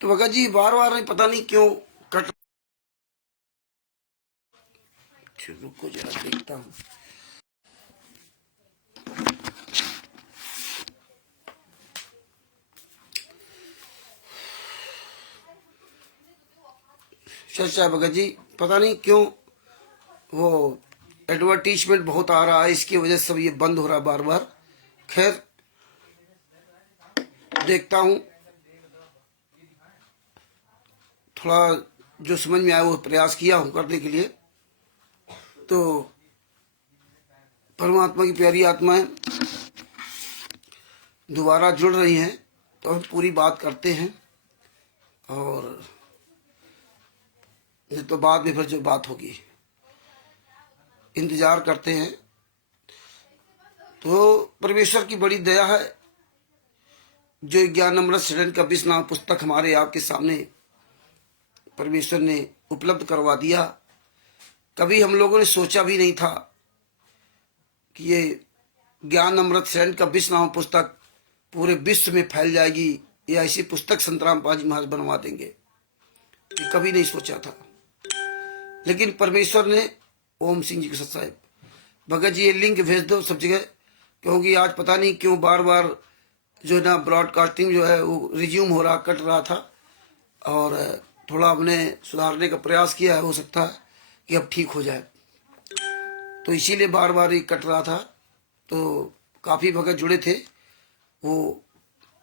तो भगत जी बार बार पता नहीं क्यों कट। रुको जरा देखता हूँ। अच्छा भगत जी पता नहीं क्यों वो एडवर्टीजमेंट बहुत आ रहा है, इसकी वजह से सब ये बंद हो रहा है बार बार। खैर देखता हूँ, थोड़ा जो समझ में आया वो प्रयास किया हूँ करने के लिए। तो परमात्मा की प्यारी आत्माएं दोबारा जुड़ रही हैं तो हम पूरी बात करते हैं, और नहीं तो बाद में फिर जो बात होगी इंतजार करते हैं। तो परमेश्वर की बड़ी दया है जो ज्ञान अमृत सृजन का 20 नाम पुस्तक हमारे आपके सामने परमेश्वर ने उपलब्ध करवा दिया। कभी हम लोगों ने सोचा भी नहीं था कि ये ज्ञान अमृत सृजन का 20 नाम पुस्तक पूरे विश्व में फैल जाएगी, या ऐसी पुस्तक संत रामपाल जी महाराज बनवा देंगे, ये कभी नहीं सोचा था। लेकिन परमेश्वर ने, ओम सिंह जी के सत साहिब, भगत जी ये लिंक भेज दो सब जगह, क्योंकि आज पता नहीं क्यों बार बार जो है ना ब्रॉडकास्टिंग जो है वो रिज्यूम हो रहा, कट रहा था, और थोड़ा हमने सुधारने का प्रयास किया है, हो सकता है कि अब ठीक हो जाए, तो इसीलिए बार बार ये कट रहा था। तो काफ़ी भगत जुड़े थे, वो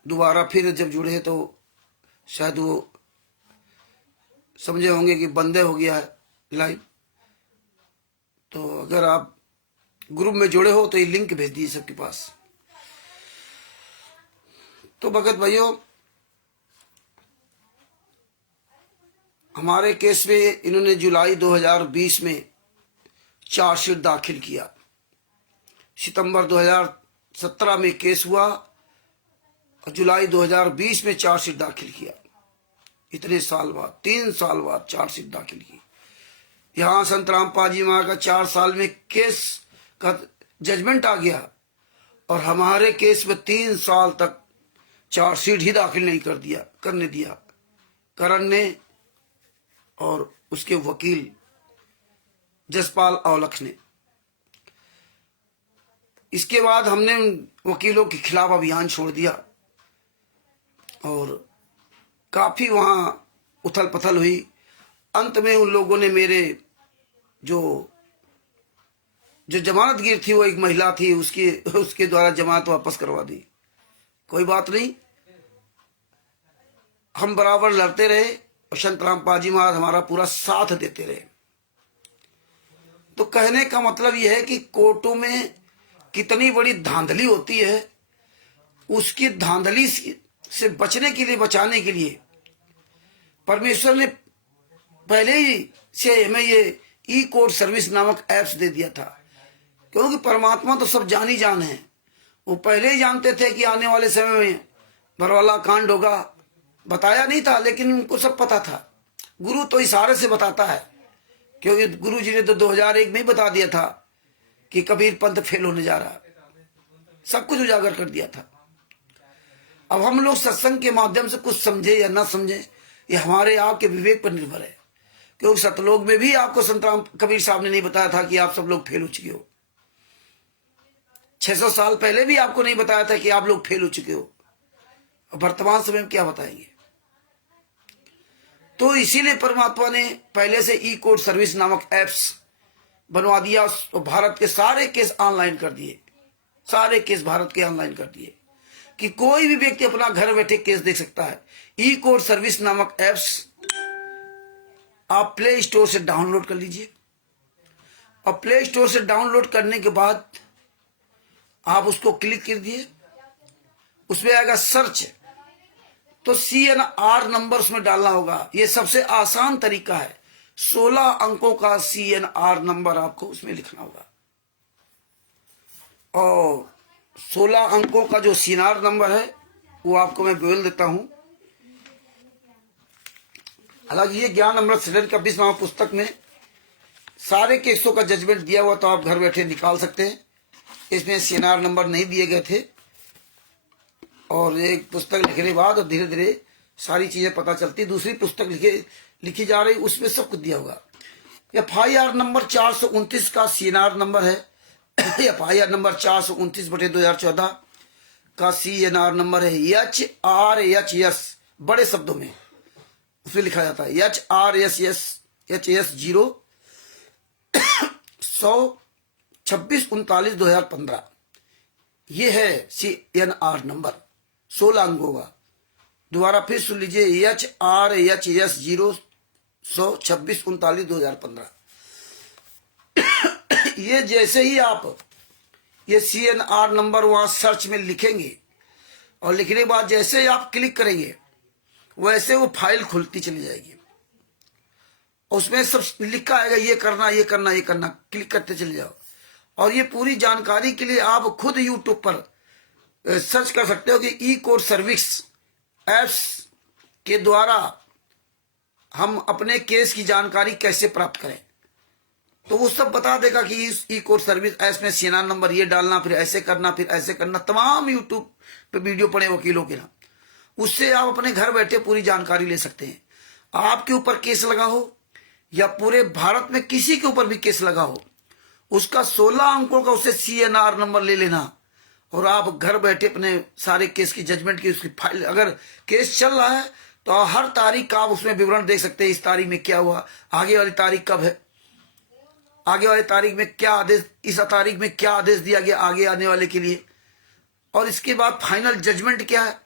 दोबारा फिर जब जुड़े तो शायद वो समझे होंगे कि बंदे हो गया है लाइव। तो अगर आप ग्रुप में जुड़े हो तो ये लिंक भेज दीजिए सबके पास। तो भगत भाइयों, हमारे केस में इन्होंने जुलाई 2020 में चार्जशीट दाखिल किया। सितंबर 2017 में केस हुआ और जुलाई 2020 में चार्जशीट दाखिल किया। इतने साल बाद, 3 साल बाद चार्जशीट दाखिल की। यहाँ संत रामपाल जी महाराज का 4 साल में केस का जजमेंट आ गया, और हमारे केस में 3 साल तक चार्जशीट ही दाखिल नहीं करने दिया करण ने और उसके वकील जसपाल औलख ने। इसके बाद हमने उन वकीलों के खिलाफ अभियान छोड़ दिया, और काफी वहां उथल पथल हुई। अंत में उन लोगों ने मेरे जो जमानतगीर थी, वो एक महिला थी, उसके द्वारा जमानत वापस करवा दी। कोई बात नहीं, हम बराबर लड़ते रहे और संत रामपाल जी महाराज हमारा पूरा साथ देते रहे। तो कहने का मतलब यह है कि कोर्टों में कितनी बड़ी धांधली होती है, उसकी धांधली से बचने के लिए, बचाने के लिए परमेश्वर ने पहले ही से हमें ये ई कोर्ट सर्विस नामक ऐप्स दे दिया था। क्योंकि परमात्मा तो सब जान ही जान है, वो पहले ही जानते थे कि आने वाले समय में बरवाला कांड होगा। बताया नहीं था, लेकिन उनको सब पता था। गुरु तो इशारे से बताता है, क्योंकि गुरु जी ने तो 2001 में ही बता दिया था कि कबीर पंथ फेल होने जा रहा, सब कुछ उजागर कर दिया था। अब हम लोग सत्संग के माध्यम से कुछ समझे या ना समझे, ये हमारे आपके विवेक पर निर्भर है। क्योंकि सतलोक में भी आपको संत राम कबीर साहब ने नहीं बताया था कि आप सब लोग फेल हो चुके हो। 600 साल पहले भी आपको नहीं बताया था कि आप लोग फेल हो चुके हो। अब वर्तमान समय में क्या बताएंगे? तो इसीलिए परमात्मा ने पहले से ई कोर्ट सर्विस नामक एप्स बनवा दिया, और भारत के सारे केस ऑनलाइन कर दिए। सारे केस भारत के ऑनलाइन कर दिए कि कोई भी व्यक्ति अपना घर बैठे केस देख सकता है। ई कोर्ट सर्विस नामक एप्स आप प्ले स्टोर से डाउनलोड कर लीजिए, और प्ले स्टोर से डाउनलोड करने के बाद आप उसको क्लिक कर दिए, उसमें आएगा सर्च, तो CNR नंबर उसमें डालना होगा। ये सबसे आसान तरीका है। 16 अंकों का CNR नंबर आपको उसमें लिखना होगा, और 16 अंकों का जो CNR नंबर है वो आपको मैं बोल देता हूं। हालांकि ये ज्ञान अमृत सृजन का 20 नाम पुस्तक में सारे केसों का जजमेंट दिया हुआ, तो आप घर बैठे निकाल सकते हैं। इसमें CNR नंबर नहीं दिए गए थे, और एक पुस्तक लिखने के बाद धीरे धीरे सारी चीजें पता चलती। दूसरी पुस्तक लिखी जा रही, उसमें सब कुछ दिया होगा। FIR नंबर 429 का CNR नंबर है। FIR नंबर 429/2014 का CNR नंबर है HRHS, बड़े शब्दों में उसमें लिखा जाता है HRHS 0/100/26/39/2015। ये है CNR नंबर, 16 अंकों का। दोबारा फिर सुन लीजिए, HRHS 0/100/26/39/2015। ये जैसे ही आप ये CNR नंबर वहां सर्च में लिखेंगे और लिखने के बाद जैसे ही आप क्लिक करेंगे वैसे वो फाइल खुलती चली जाएगी। उसमें सब लिखा आएगा, ये करना ये करना ये करना, क्लिक करते चले जाओ। और ये पूरी जानकारी के लिए आप खुद यूट्यूब पर सर्च कर सकते हो कि ई-कोर्ट सर्विस एप्स के द्वारा हम अपने केस की जानकारी कैसे प्राप्त करें। तो वो सब बता देगा कि इस ई-कोर्ट सर्विस एप्स में CNR नंबर ये डालना, फिर ऐसे करना, फिर ऐसे करना। तमाम यूट्यूब पे वीडियो पड़े वकीलों के ना, उससे आप अपने घर बैठे पूरी जानकारी ले सकते हैं। आपके ऊपर केस लगा हो या पूरे भारत में किसी के ऊपर भी केस लगा हो, उसका 16 अंकों का उससे CNR नंबर ले लेना और आप घर बैठे अपने सारे केस की जजमेंट की उसकी फाइल, अगर केस चल रहा है तो हर तारीख का आप उसमें विवरण देख सकते हैं। इस तारीख में क्या हुआ, आगे वाली तारीख कब है, आगे वाली तारीख में क्या आदेश, इस तारीख में क्या आदेश दिया गया आगे आने वाले के लिए, और इसके बाद फाइनल जजमेंट क्या है।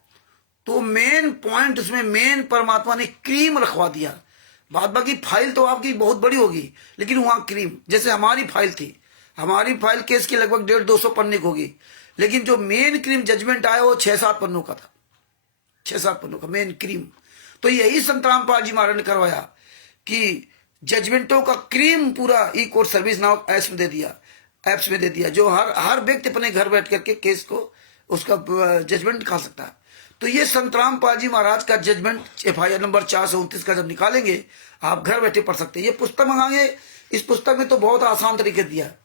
तो मेन पॉइंट उसमें, मेन परमात्मा ने क्रीम रखवा दिया। बाद बाकी फाइल तो आपकी बहुत बड़ी होगी, लेकिन वहां क्रीम, जैसे हमारी फाइल थी, हमारी फाइल केस की लगभग 150-200 पन्ने की होगी, लेकिन जो मेन क्रीम जजमेंट आया वो 6-7 पन्नों का था, 6-7 पन्नों का मेन क्रीम। तो यही संत रामपाल जी महाराज ने करवाया कि जजमेंटों का क्रीम पूरा ई-कोर्ट सर्विस नामक एप्स में दे दिया, जो हर व्यक्ति अपने घर बैठ करके केस को उसका जजमेंट निकाल सकता है। तो ये संत रामपाल जी महाराज का जजमेंट FIR नंबर 429 का जब निकालेंगे आप घर बैठे पढ़ सकते हैं। ये पुस्तक मंगाएंगे, इस पुस्तक में तो बहुत आसान तरीके दिया है।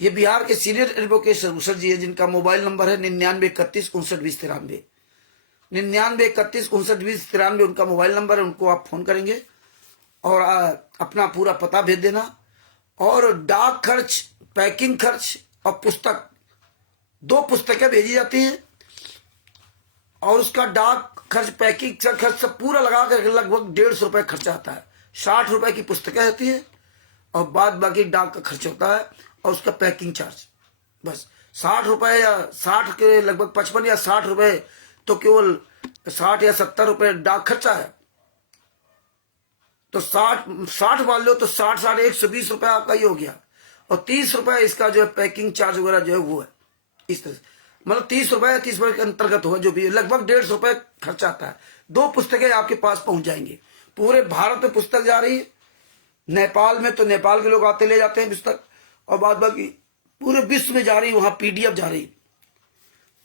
ये बिहार के सीनियर एडवोकेट सर जी है, जिनका मोबाइल नंबर है 9931592093, 9931592093 उनका मोबाइल नंबर है। उनको आप फोन करेंगे और अपना पूरा पता भेज देना, और डाक खर्च, पैकिंग खर्च और पुस्तक, 2 पुस्तकें भेजी जाती हैं, और उसका डाक खर्च, पैकिंग खर्च सब पूरा लगा कर लगभग 150 रुपए खर्चा आता है। 60 रुपए की पुस्तकें होती है और बाद बाकी डाक का खर्च होता है और उसका पैकिंग चार्ज बस 60 रुपए, या 60 के लगभग 55 या 60 रुपए, तो केवल 60 या 70 रुपए डाक खर्चा है। तो 60 मान लो तो 60 120 रुपए आपका ही हो गया, और 30 रुपए इसका जो है पैकिंग चार्ज वगैरह जो है वो है। इस तरह से मतलब 30 रुपए या 30 रुपए के अंतर्गत होगा, जो भी लगभग 150 रुपए खर्चा आता है। 2 पुस्तकें आपके पास पहुंच जाएंगी। पूरे भारत में पुस्तक जा रही है, नेपाल में तो नेपाल के लोग आते ले जाते हैं पुस्तक, और बाद बाकी पूरे विश्व में जा रही, वहां PDF जा रही।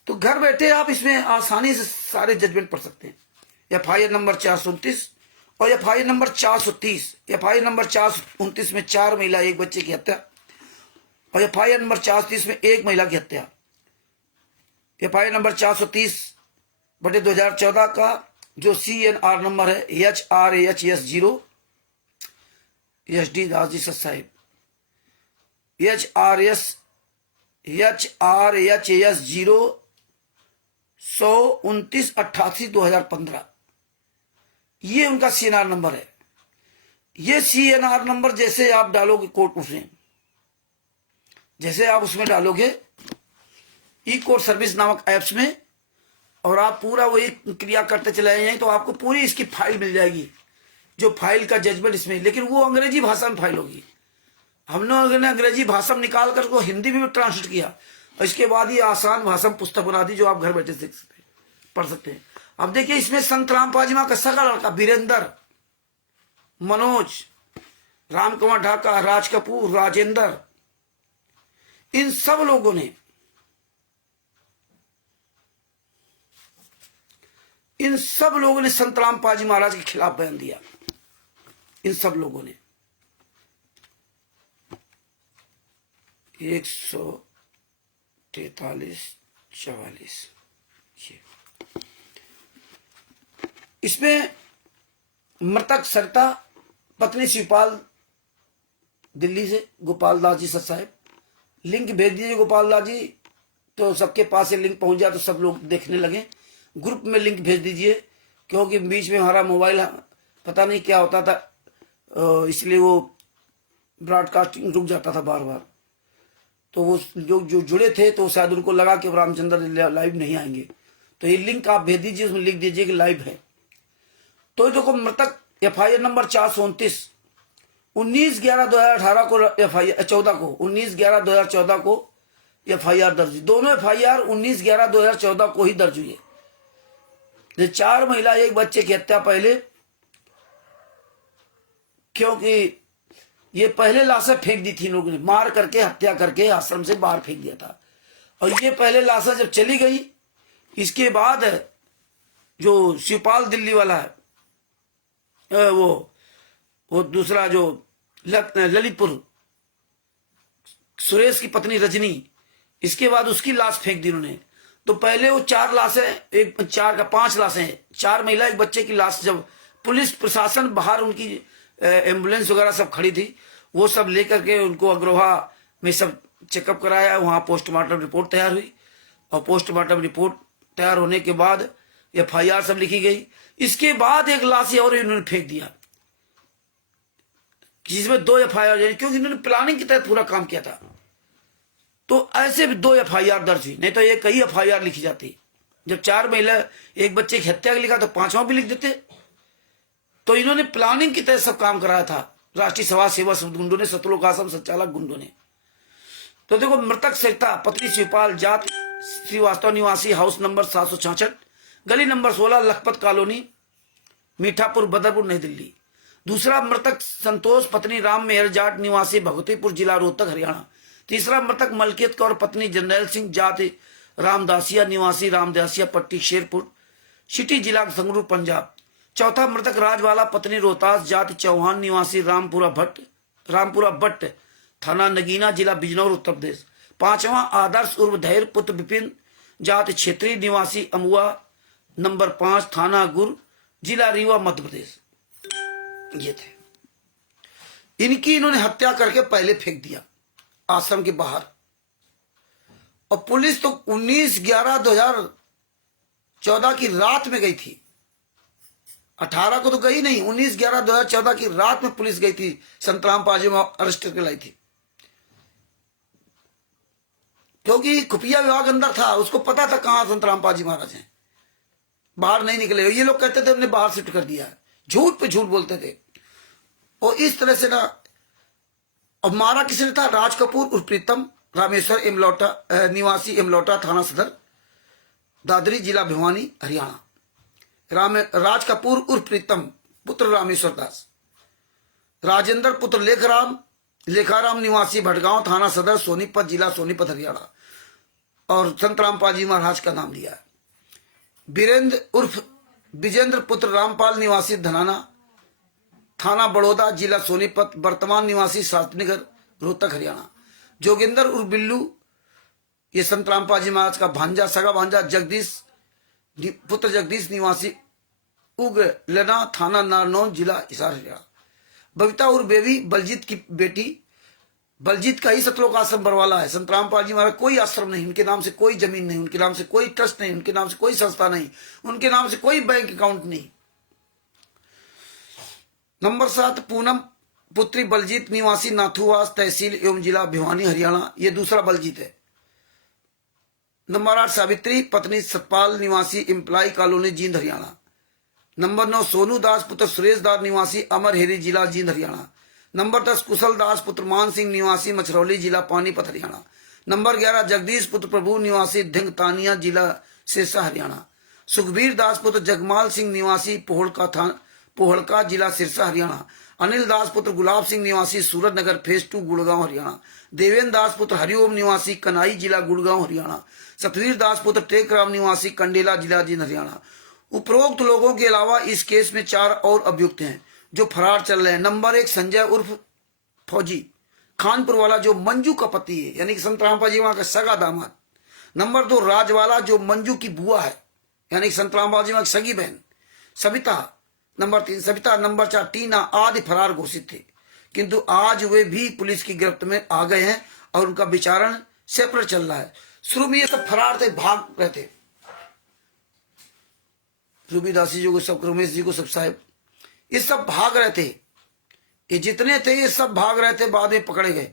तो घर बैठे आप इसमें आसानी से सारे जजमेंट पढ़ सकते हैं। FIR नंबर 429 और FIR नंबर 430। FIR नंबर 429 में 4 महिला 1 बच्चे की हत्या, और FIR नंबर 430 में 1 महिला की हत्या। FIR नंबर 430/2014 का जो CNR नंबर है HRHS 0 SD Das ji Sahib, HRHS 0/129/88/2015, ये उनका CNR नंबर है। ये CNR नंबर जैसे आप डालोगे कोर्ट में, जैसे आप उसमें डालोगे ई-कोर्ट सर्विस नामक एप्स में, और आप पूरा वही क्रिया करते चले जाएंगे, तो आपको पूरी इसकी फाइल मिल जाएगी, जो फाइल का जजमेंट इसमें, लेकिन वो अंग्रेजी भाषा में फाइल होगी। हम लोगों ने अंग्रेजी भाषा में निकाल कर उसको हिंदी में ट्रांसलेट किया, और इसके बाद ये आसान भाषा में पुस्तक बना दी, जो आप घर बैठे देख सकते हैं, पढ़ सकते हैं। अब देखिए इसमें संत रामपाल जी महाराज का सगा लड़का वीरेंद्र, मनोज, राम कुमार ढाका, राज कपूर, राजेंद्र, इन सब लोगों ने संत रामपाल जी महाराज के खिलाफ बयान दिया। इन सब लोगों ने 143-44, इसमें मृतक सरिता पत्नी शिवपाल दिल्ली से गोपाल दास जी साहब, लिंक भेज दीजिए गोपाल दास जी, तो सबके पास से लिंक पहुंच जाए तो सब लोग देखने लगे। ग्रुप में लिंक भेज दीजिए, क्योंकि बीच में हमारा मोबाइल पता नहीं क्या होता था, इसलिए वो ब्रॉडकास्टिंग रुक जाता था बार बार। तो वो जो जुड़े थे तो शायद उनको लगा कि रामचंद्र लाइव नहीं आएंगे, तो ये लिंक आप भेज दीजिए, उसमें लिख दीजिए कि लाइव है। तो देखो मृतक FIR नंबर 429 19/11/2018 को FIR 14 को 19/11/2014 को FIR दर्ज हुई। दोनों FIR 19/11/2014 को ही दर्ज हुई है। 4 महिला 1 बच्चे की हत्या पहले, क्योंकि ये पहले लाशें फेंक दी थी लोगों ने, मार करके हत्या करके आश्रम से बाहर फेंक दिया था। और ये पहले लाशें जब चली गई, इसके बाद जो शिवपाल दिल्ली वाला है, वो दूसरा जो ललितपुर सुरेश की पत्नी रजनी, इसके बाद उसकी लाश फेंक दी उन्होंने। तो पहले वो 4 लाशें, 5 लाशें, 4 महिला 1 बच्चे की लाश, जब पुलिस प्रशासन बाहर, उनकी एम्बुलेंस वगैरह सब खड़ी थी, वो सब लेकर के उनको अग्रोहा में सब चेकअप कराया। वहां पोस्टमार्टम रिपोर्ट तैयार हुई, और पोस्टमार्टम रिपोर्ट तैयार होने के बाद FIR सब लिखी गई। इसके बाद एक लाश और इन्होंने फेंक दिया, जिसमें 2 FIR, क्योंकि इन्होंने प्लानिंग के तहत पूरा काम किया था। तो ऐसे भी 2 FIR दर्ज हुई, नहीं तो ये कई FIR लिखी जाती। जब 4 महिला 1 बच्चे की हत्या का लिखा तो 5वां भी लिख देते। तो इन्होंने प्लानिंग के तहत सब काम कराया था, राष्ट्रीय समाज सेवा गुंडों ने, सतलोक आश्रम संचालक गुंडों ने। तो देखो मृतक सरिता पत्नी शिवपाल, जात श्रीवास्तव, निवासी हाउस नंबर 766, गली नंबर 16, लखपत कॉलोनी, मीठापुर, बदरपुर, नई दिल्ली। दूसरा मृतक संतोष पत्नी राम मेहर जाट, निवासी भगवतीपुर जिला रोहतक हरियाणा। तीसरा मृतक मलकियत कौर पत्नी जरनैल सिंह जात रामदासिया, निवासी रामदासिया पट्टी शेरपुर सिटी जिला संगरूर पंजाब। चौथा मृतक राजवाला पत्नी रोहतास जात चौहान, निवासी रामपुरा भट्ट थाना नगीना जिला बिजनौर उत्तर प्रदेश। 5वां आदर्श उर्फ धैर्य पुत्र विपिन जात क्षेत्रीय, निवासी अमुआ नंबर 5 थाना गुर जिला रीवा मध्य प्रदेश। ये थे इनकी, इन्होंने हत्या करके पहले फेंक दिया आश्रम के बाहर। और पुलिस तो 19/11/2014 की रात में गई थी, 18 को तो गई नहीं, 19/11/2014 की रात में पुलिस गई थी, संतराम पाजी में अरेस्ट करके लाई थी। क्योंकि खुफिया विभाग अंदर था, उसको पता था कहां संतराम पाजी महाराज हैं, बाहर नहीं निकले। ये लोग कहते थे हमने बाहर शिफ्ट कर दिया है, झूठ पे झूठ बोलते थे। और इस तरह से ना, अब मारा किसने था? राज कपूर उर्फ प्रीतम, रामेश्वर इमलौटा, निवासी इमलौटा थाना सदर, दादरी जिला भिवानी हरियाणा। राज कपूर उर्फ प्रीतम पुत्र रामेश्वर दास, राजेंद्र पुत्र लेखाराम, निवासी भटगांव थाना सदर, सोनीपत जिला सोनीपत हरियाणा, और संतराम पाजी महाराज का नाम लिया है। बीरेंद्र उर्फ विजेंद्र पुत्र रामपाल, निवासी धनाना थाना बड़ौदा जिला सोनीपत, वर्तमान निवासी शास्त्रीनगर रोहतक हरियाणा। जोगिंदर उर्फ बिल्लू, ये संतराम पाजी महाराज का भांजा, सगा भांजा, पुत्र जगदीश, निवासी उगलना थाना नारनौल जिला हिसार हरियाणा। बबीता उर्फ बेबी, बलजीत की बेटी, बलजीत का ही सतलोक आश्रम बरवाला है। संतराम पाजी महाराज कोई आश्रम नहीं, उनके नाम से कोई जमीन नहीं, उनके नाम से कोई ट्रस्ट नहीं, उनके नाम से कोई संस्था नहीं, उनके नाम से कोई बैंक अकाउंट नहीं। नंबर 7 पूनम पुत्री बलजीत, निवासी नाथुवास तहसील एवं जिला भिवानी हरियाणा, ये दूसरा बलजीत है। नंबर 8 सावित्री पत्नी सतपाल, निवासी employee colony Jind Haryana. Number 9 Sonu Das पुत्र सुरेश दास, निवासी अमर हेरी जिला जींद हरियाणा। नंबर 10 कुशल दास पुत्र मान सिंह, निवासी मछरौली जिला पानीपत हरियाणा। नंबर 11 जगदीश पुत्र प्रभु, निवासी धिंग तानिया जिला सिरसा हरियाणा। सुखबीर दास पुत्र जगमाल सिंह, निवासी पोहड़का जिला सिरसा हरियाणा। अनिल दास पुत्र गुलाब सिंह, निवासी सूरत नगर फेज 2 गुड़गांव हरियाणा। देवेंद्र दास पुत्र हरिओम, निवासी कनाई जिला गुड़गांव हरियाणा। सतवीर दास पुत्र टेकराम, निवासी कंडेला जिला जींद हरियाणा। उपरोक्त लोगों के अलावा इस केस में 4 और अभियुक्त हैं जो फरार चल रहे हैं। नंबर 1 संजय उर्फ फौजी खानपुर वाला, जो मंजू का पति है, यानी कि संतराम पाजी वहां का सगा दामाद। नंबर 2 राजवाला, जो मंजू की बुआ है, यानी कि संतराम पाजी वहां की सगी बहन। सविता नंबर 3 सविता, नंबर 4 टीना आदि फरार घोषित थे, किंतु आज वे भी पुलिस की गिरफ्त में आ गए हैं और उनका विचारण सेपरेट चल रहा है। शुरू में ये सब फरार थे, भाग रहे थे, रूबीदासी जी को सब, रमेश जी को सब साहब, ये सब भाग रहे थे, ये जितने थे ये सब भाग रहे थे, बाद में पकड़े गए।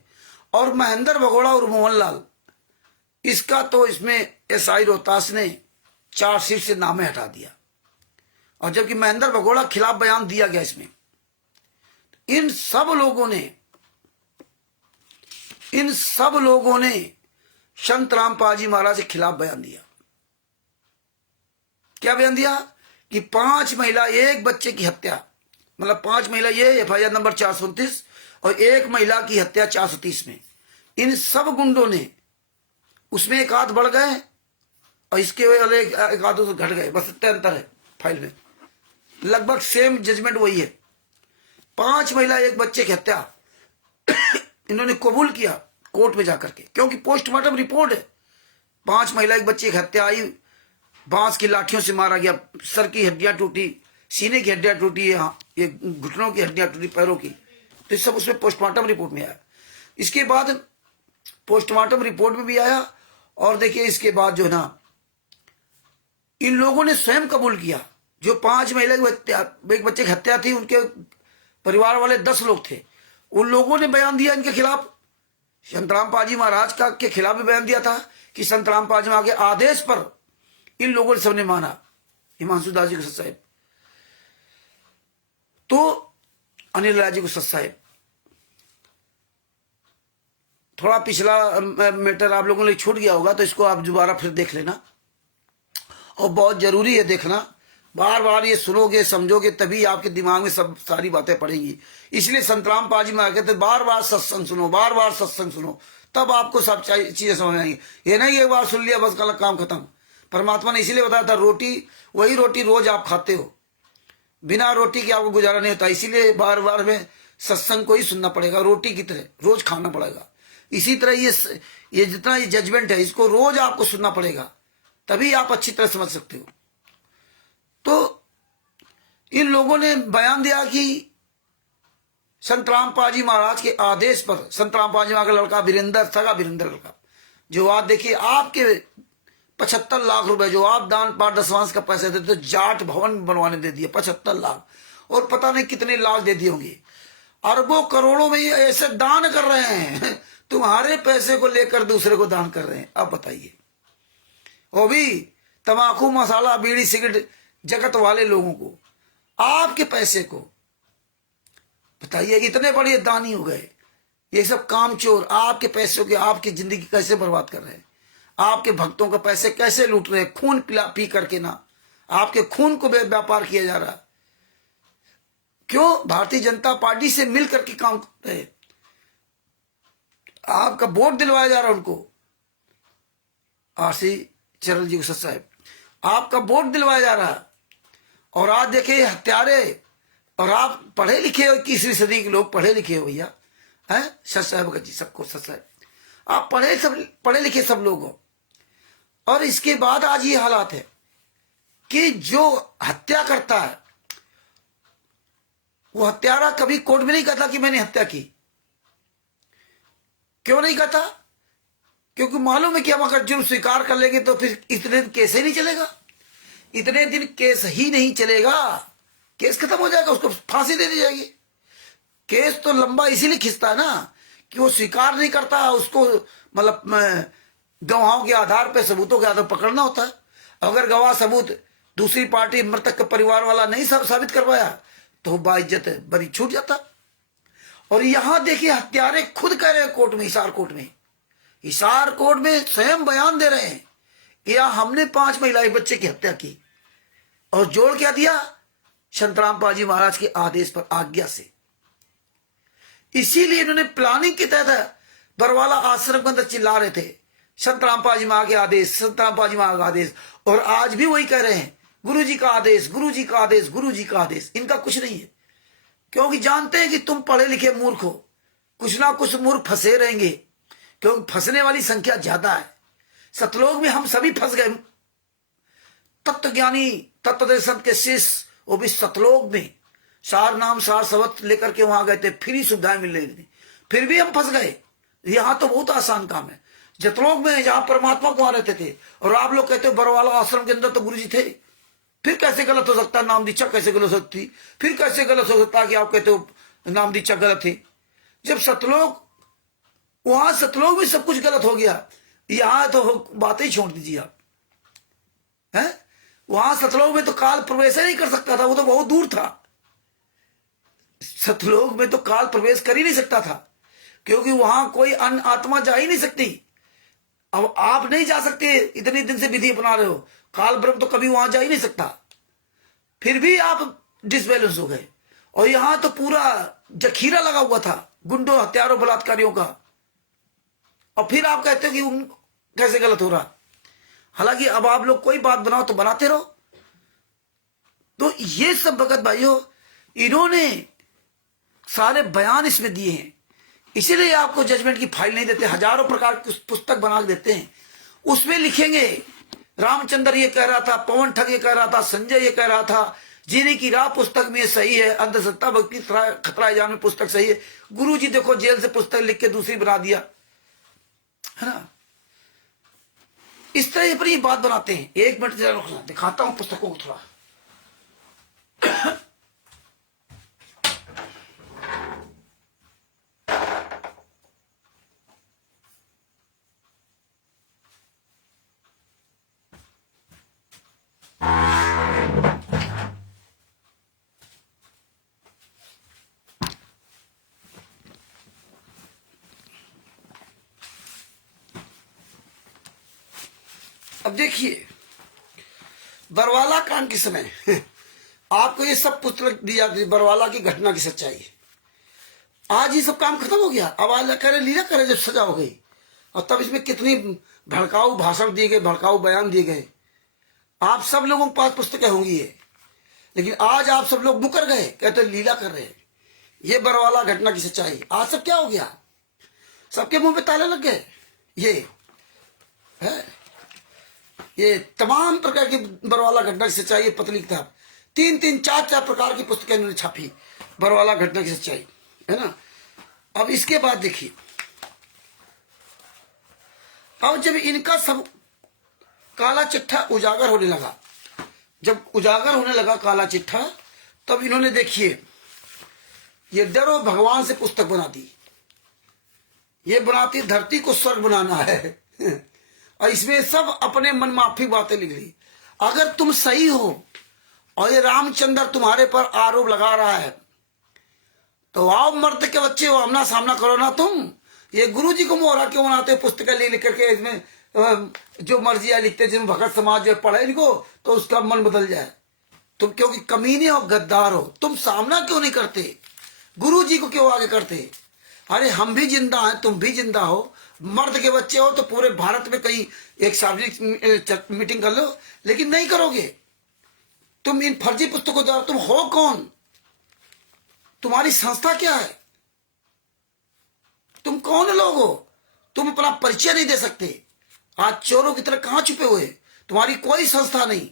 और महेंद्र भगोड़ा और मोहनलाल, इसका तो इसमें एसआई रोहतास ने चार्जशीट से नामे हटा दिया, और जबकि महेंद्र भगोड़ा खिलाफ बयान दिया गया इसमें। इन सब लोगों ने संत रामपाल महाराज के खिलाफ बयान दिया। क्या बयान दिया कि 5 महिला 1 बच्चे की हत्या, मतलब 5 महिला, ये एफआईआर नंबर 429, और 1 महिला की हत्या 430 में। इन सब गुंडों ने, उसमें एक आध बढ़ गए और इसके वाले एक आध घट गए, बस इतना अंतर है फाइल में, लगभग सेम जजमेंट वही है। 5 महिला 1 बच्चे की हत्या इन्होंने कबूल किया कोर्ट में जाकर के, क्योंकि पोस्टमार्टम रिपोर्ट है। 5 महिला 1 बच्चे की हत्या आई, बांस की लाठियों से मारा गया, सर की हड्डियां टूटी, सीने की हड्डियां टूटी, ये घुटनों की हड्डियां टूटी, पैरों की, तो सब उसमें पोस्टमार्टम रिपोर्ट में आया। इसके बाद पोस्टमार्टम रिपोर्ट में भी आया, और देखिए इसके बाद जो है ना, इन लोगों ने स्वयं कबूल किया। जो 5 महिला की 1 बच्चे की हत्या थी, उनके परिवार वाले 10 लोग थे, उन लोगों ने बयान दिया इनके खिलाफ। संत रामपाल जी महाराज का के खिलाफ भी बयान दिया था कि संत रामपाल जी महाराज के आदेश पर इन लोगों ने सबने माना, हिमांशु दास जी को सच साहेब, तो अनिल राय जी को सच साहेब। थोड़ा पिछला मैटर आप लोगों ने छूट गया होगा, तो इसको आप दोबारा फिर देख लेना, और बहुत जरूरी है देखना। बार बार ये सुनोगे समझोगे तभी आपके दिमाग में सब सारी बातें पड़ेंगी। इसलिए संत रामपाल जी महाराज कहते बार बार सत्संग सुनो, बार बार सत्संग सुनो, तब आपको सब चीजें समझ में आएंगी। ये नहीं एक बार सुन लिया बस कल काम खत्म। परमात्मा ने इसीलिए बताया था, रोटी वही रोटी रोज आप खाते हो, बिना रोटी के आपको गुजारा नहीं होता, इसीलिए बार बार में सत्संग को ही सुनना पड़ेगा, रोटी की तरह रोज खाना पड़ेगा। इसी तरह ये जितना ये जजमेंट है, इसको रोज आपको सुनना पड़ेगा, तभी आप अच्छी तरह समझ सकते हो। तो इन लोगों ने बयान दिया कि संत रामपाल जी महाराज के आदेश पर, संत रामपाल जी महाराज का लड़का वीरेंद्र, सगा वीरेंद्र लड़का, जो आज देखिए आपके 75 लाख रुपए जो आप दान पाठ दशवांश का पैसे देते, तो जाट भवन बनवाने दे दिए 75 लाख, और पता नहीं कितने लाख दे दिए होंगे, अरबों करोड़ों में ये ऐसे दान कर रहे हैं। तुम्हारे पैसे को लेकर दूसरे को दान कर रहे हैं। अब बताइए, वो भी तंबाकू मसाला बीड़ी सिगरेट जगत वाले लोगों को, आपके पैसे को, बताइए इतने बड़े दानी हो गए। ये सब कामचोर आपके पैसों के, आपकी जिंदगी कैसे बर्बाद कर रहे हैं, आपके भक्तों का पैसे कैसे लूट रहे हैं, खून पिला पी करके ना, आपके खून को व्यापार किया जा रहा। क्यों? भारतीय जनता पार्टी से मिल करके काम कर रहे हैं, आपका वोट दिलवाया जा रहा है उनको, आरसी चरण जी को सच साहब, आपका वोट दिलवाया जा रहा है। और आज देखिए हत्यारे, और आप पढ़े लिखे हो, 21वीं सदी के लोग पढ़े लिखे हो भैया, है सच साहब जी, सबको सच साहब, आप पढ़े लिखे सब लोग हो। और इसके बाद आज ये हालात है कि जो हत्या करता है, वो हत्यारा कभी कोर्ट में नहीं कहता कि मैंने हत्या की। क्यों नहीं कहता? क्योंकि मालूम है कि हम अगर जुर्म स्वीकार कर लेंगे तो फिर इतने दिन केस ही नहीं चलेगा, इतने दिन केस ही नहीं चलेगा, केस खत्म हो जाएगा, उसको फांसी दे दी जाएगी। केस तो लंबा इसीलिए खिंचता है ना कि वो स्वीकार नहीं करता, उसको मतलब गवाहों के आधार पे, सबूतों के आधार पकड़ना होता है। अगर गवाह सबूत दूसरी पार्टी, मृतक का परिवार वाला नहीं साबित कर पाया तो बाइज्जत बरी छूट जाता। और यहां देखिए हत्यारे खुद कह रहे हैं कोर्ट में, हिसार कोर्ट में स्वयं बयान दे रहे हैं कि हमने 5 महिला बच्चे की हत्या की, और जोड़ क्या दिया? संत रामपाल जी महाराज के आदेश पर, आज्ञा से। इसीलिए इन्होंने प्लानिंग के तहत बरवाला आश्रम के अंदर चिल्ला रहे थे, संत रामपाल जी महाराज के आदेश, संत रामपाल जी महाराज का आदेश। और आज भी वही कह रहे हैं, गुरु जी का आदेश, गुरु जी का आदेश, गुरु जी का आदेश। इनका कुछ नहीं है, क्योंकि जानते हैं कि तुम पढ़े लिखे मूर्ख हो, कुछ ना कुछ मूर्ख फंसे रहेंगे, क्योंकि फंसने वाली संख्या ज्यादा है। सतलोक में हम सभी फंस गए, तत्वज्ञानी तत्वदर्शी संत के शिष्य वो भी सतलोक में। सार नाम सार शब्द लेकर के वहां गए थे, फ्री सुविधाएं मिल रही थी, फिर भी हम फंस गए। यहाँ तो बहुत आसान काम है, जतलोक में जहां परमात्मा कुमार रहते थे, और आप लोग कहते हो बरवाला आश्रम के अंदर तो गुरु जी थे। फिर कैसे गलत हो सकता, नाम दीक्षा कैसे गलत हो सकती, फिर कैसे गलत हो सकता कि आप कहते हो नाम दीक्षा गलत थी, जब सतलोक, वहां सतलोक में सब कुछ गलत हो गया, यहां तो बातें ही छोड़ दीजिए आप। है वहां सतलोक में तो काल प्रवेश नहीं कर सकता था, वो तो बहुत दूर था। सतलोक में तो काल प्रवेश कर ही नहीं सकता था, क्योंकि वहां कोई अन्य आत्मा जा ही नहीं सकती। अब आप नहीं जा सकते, इतने दिन से विधि अपना रहे हो, काल ब्रह्म तो कभी वहां जा ही नहीं सकता। फिर भी आप डिसबैलेंस हो गए, और यहां तो पूरा जखीरा लगा हुआ था गुंडों, हत्यारों, बलात्कारियों का, और फिर आप कहते हो कि कैसे गलत हो रहा। हालांकि अब आप लोग कोई बात बनाओ तो बनाते रहो। तो ये सब भगत भाइयों, इन्होंने सारे बयान इसमें दिए हैं, इसीलिए आपको जजमेंट की फाइल नहीं देते, हजारों प्रकार की पुस्तक बना देते हैं। उसमें लिखेंगे रामचंद्र ये कह रहा था, पवन ठग ये कह रहा था, संजय ये कह रहा था, जीने की राह पुस्तक में सही है, अंधश्रद्धा भक्ति खतरा जान में पुस्तक सही है। गुरु जी देखो जेल से पुस्तक लिख के दूसरी बना दिया, है ना। इस तरह पर ये बात बनाते हैं। एक मिनट जरा रुकना, दिखाता हूं पुस्तकों को थोड़ा। अब देखिए, बरवाला कांड के समय आपको ये सब पुस्तक दी जाती है, बरवाला की घटना की सच्चाई। आज ये सब काम खत्म हो गया, अब आज करे लीला करे जब सजा हो गई, और तब इसमें कितनी भड़काऊ भाषण दिए गए, भड़काऊ बयान दिए गए। आप सब लोगों के पास पुस्तकें होंगी ये, लेकिन आज आप सब लोग मुकर गए, कहते लीला कर रहे हैं। ये बरवाला घटना की सच्चाई। आज सब क्या हो गया, सबके मुंह पे ताले लग गए। ये है, ये तमाम प्रकार की बरवाला घटना की सच्चाई, पतली किताब, 3-3, 4-4 प्रकार की पुस्तकें इन्होंने छापी, बरवाला घटना की सच्चाई, है ना। अब इसके बाद देखिए, अब जब इनका सब काला चिट्ठा उजागर होने लगा, जब उजागर होने लगा काला चिट्ठा, तब इन्होंने देखिए ये डरो भगवान से पुस्तक बना दी। ये बनाती धरती को स्वर्ग बनाना है और इसमें सब अपने मन माफी बातें लिख ली। अगर तुम सही हो और ये रामचंद्र तुम्हारे पर आरोप लगा रहा है, तो आओ मर्द के बच्चे हो, आमना सामना करो ना तुम। ये गुरु जी को मोहरा क्यों बनाते, पुस्तकें लिख करके इसमें जो मर्जी है लिखते, जिसमें भगत समाज जो पढ़े इनको तो उसका मन बदल जाए। तुम क्योंकि कमीने हो, गद्दार हो, तुम सामना क्यों नहीं करते, गुरु जी को क्यों आगे करते। अरे हम भी जिंदा हैं, तुम भी जिंदा हो, मर्द के बच्चे हो, तो पूरे भारत में कहीं एक सार्वजनिक मीटिंग कर लो, लेकिन नहीं करोगे। तुम इन फर्जी पुस्तकों द्वारा, तुम हो कौन, तुम्हारी संस्था क्या है, तुम कौन लोग हो, तुम अपना परिचय नहीं दे सकते। आज चोरों की तरह कहां छुपे हुए, तुम्हारी कोई संस्था नहीं,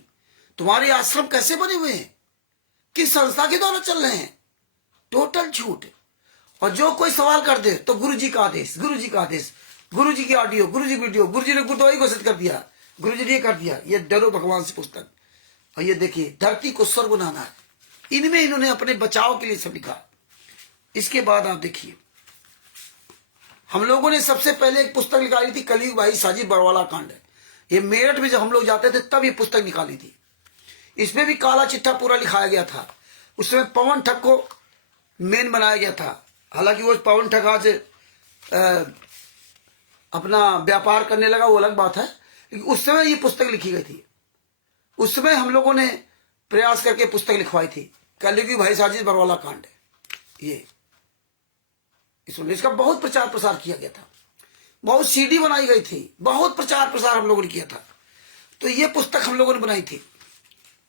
तुम्हारे आश्रम कैसे बने हुए हैं, किस संस्था के द्वारा चल रहे हैं, टोटल झूठ। और जो कोई सवाल कर दे तो गुरु जी का आदेश, गुरु जी का आदेश, गुरु जी की ऑडियो, गुरु जी की वीडियो, गुरु जी ने गुरुद्वारा घोषित कर दिया, गुरु जी ने कर दिया। ये डरो भगवान से पुस्तक, और ये देखिए धरती को स्वर्ग बनाना है, इनमें इन्होंने अपने बचाव के लिए सब लिखा। इसके बाद आप देखिए, हम लोगों ने सबसे पहले एक पुस्तक निकाली थी, कलयुग भाई साजी बरवाला कांड। ये मेरठ में जब हम लोग जाते थे तब ये पुस्तक निकाली थी। इसमें भी काला चिट्ठा पूरा लिखाया गया था। उसमें पवन ठग को मेन बनाया गया था। हालांकि वो पवन ठग आज अपना व्यापार करने लगा, वो अलग बात है, लेकिन उस समय ये पुस्तक लिखी गई थी। उस समय हम लोगों ने प्रयास करके पुस्तक लिखवाई थी, कलयुगी भाई साजिश बरवाला कांड। ये इसका बहुत प्रचार प्रसार किया गया था, बहुत सीडी बनाई गई थी, बहुत प्रचार प्रसार हम लोगों ने किया था। तो ये पुस्तक हम लोगों ने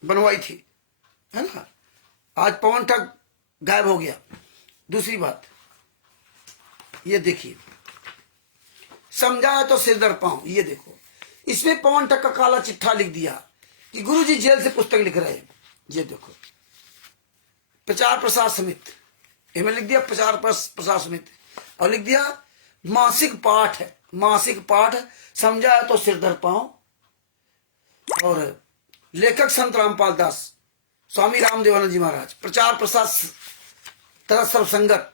बनवाई थी, है ना। आज पवन ठग गायब हो गया। दूसरी बात ये देखिए, समझाया तो सिर दर पाऊं। ये देखो, इसमें पवन ठग का काला चिट्ठा लिख दिया कि गुरु जी जेल से पुस्तक लिख रहे हैं। ये देखो, प्रचार प्रसार समिति, इनमें लिख दिया प्रचार प्रसार समिति, और लिख दिया मासिक पाठ है, मासिक पाठ समझा तो सिर धर पाओ। और लेखक संत रामपाल दास, स्वामी रामदेवानंद जी महाराज, प्रचार प्रसार तथा सर्वसंगत,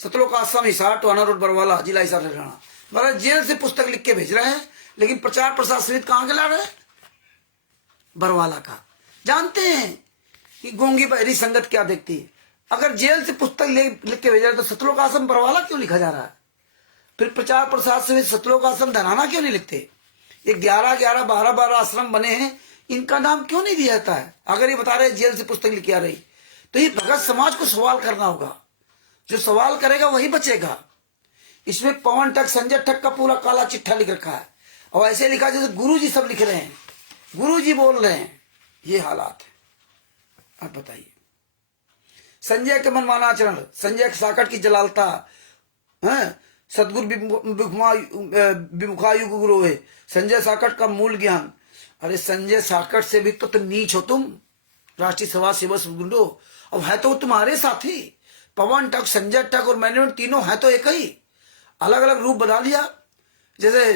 सतलोक आश्रम हिसार, टोहाना रोड बरवाला, जिला हिसार हरियाणा। महाराज जेल से पुस्तक लिख के भेज रहे हैं, लेकिन प्रचार प्रसार समिति कहाँ के ला रहे हैं? बरवाला का। जानते हैं कि गूंगी बहरी संगत क्या देखती है? अगर जेल से पुस्तक लिख के भेज रहे हैं तो सतलोक आश्रम बरवाला क्यों लिखा जा रहा है? फिर प्रचार प्रसार समिति सतलोक आश्रम धनाना क्यों नहीं लिखते? ये 11-11, 12-12 आश्रम बने हैं, इनका नाम क्यों नहीं दिया जाता है? अगर ये बता रहे जेल से पुस्तक लिख के आ रही, तो ये भगत समाज को सवाल करना होगा। जो सवाल करेगा वही बचेगा। इसमें पवन ठग, संजय ठग का पूरा काला चिट्ठा लिख रखा है, और ऐसे लिखा जैसे गुरु जी सब लिख रहे हैं, गुरु जी बोल रहे हैं। ये हालात है। अब बताइए, संजय के मनमाना आचरण, संजय साकट की जलालता है, सदगुरु विमुखायु गुरु है, संजय साकट का मूल ज्ञान। अरे संजय साकट से भी तो नीच हो तुम, राष्ट्रीय सभा सेवा गुंडो। अब है तो तुम्हारे साथी पवन ठग, संजय ठग और मैनेजमेंट, तीनों है तो एक ही, अलग अलग रूप बना लिया। जैसे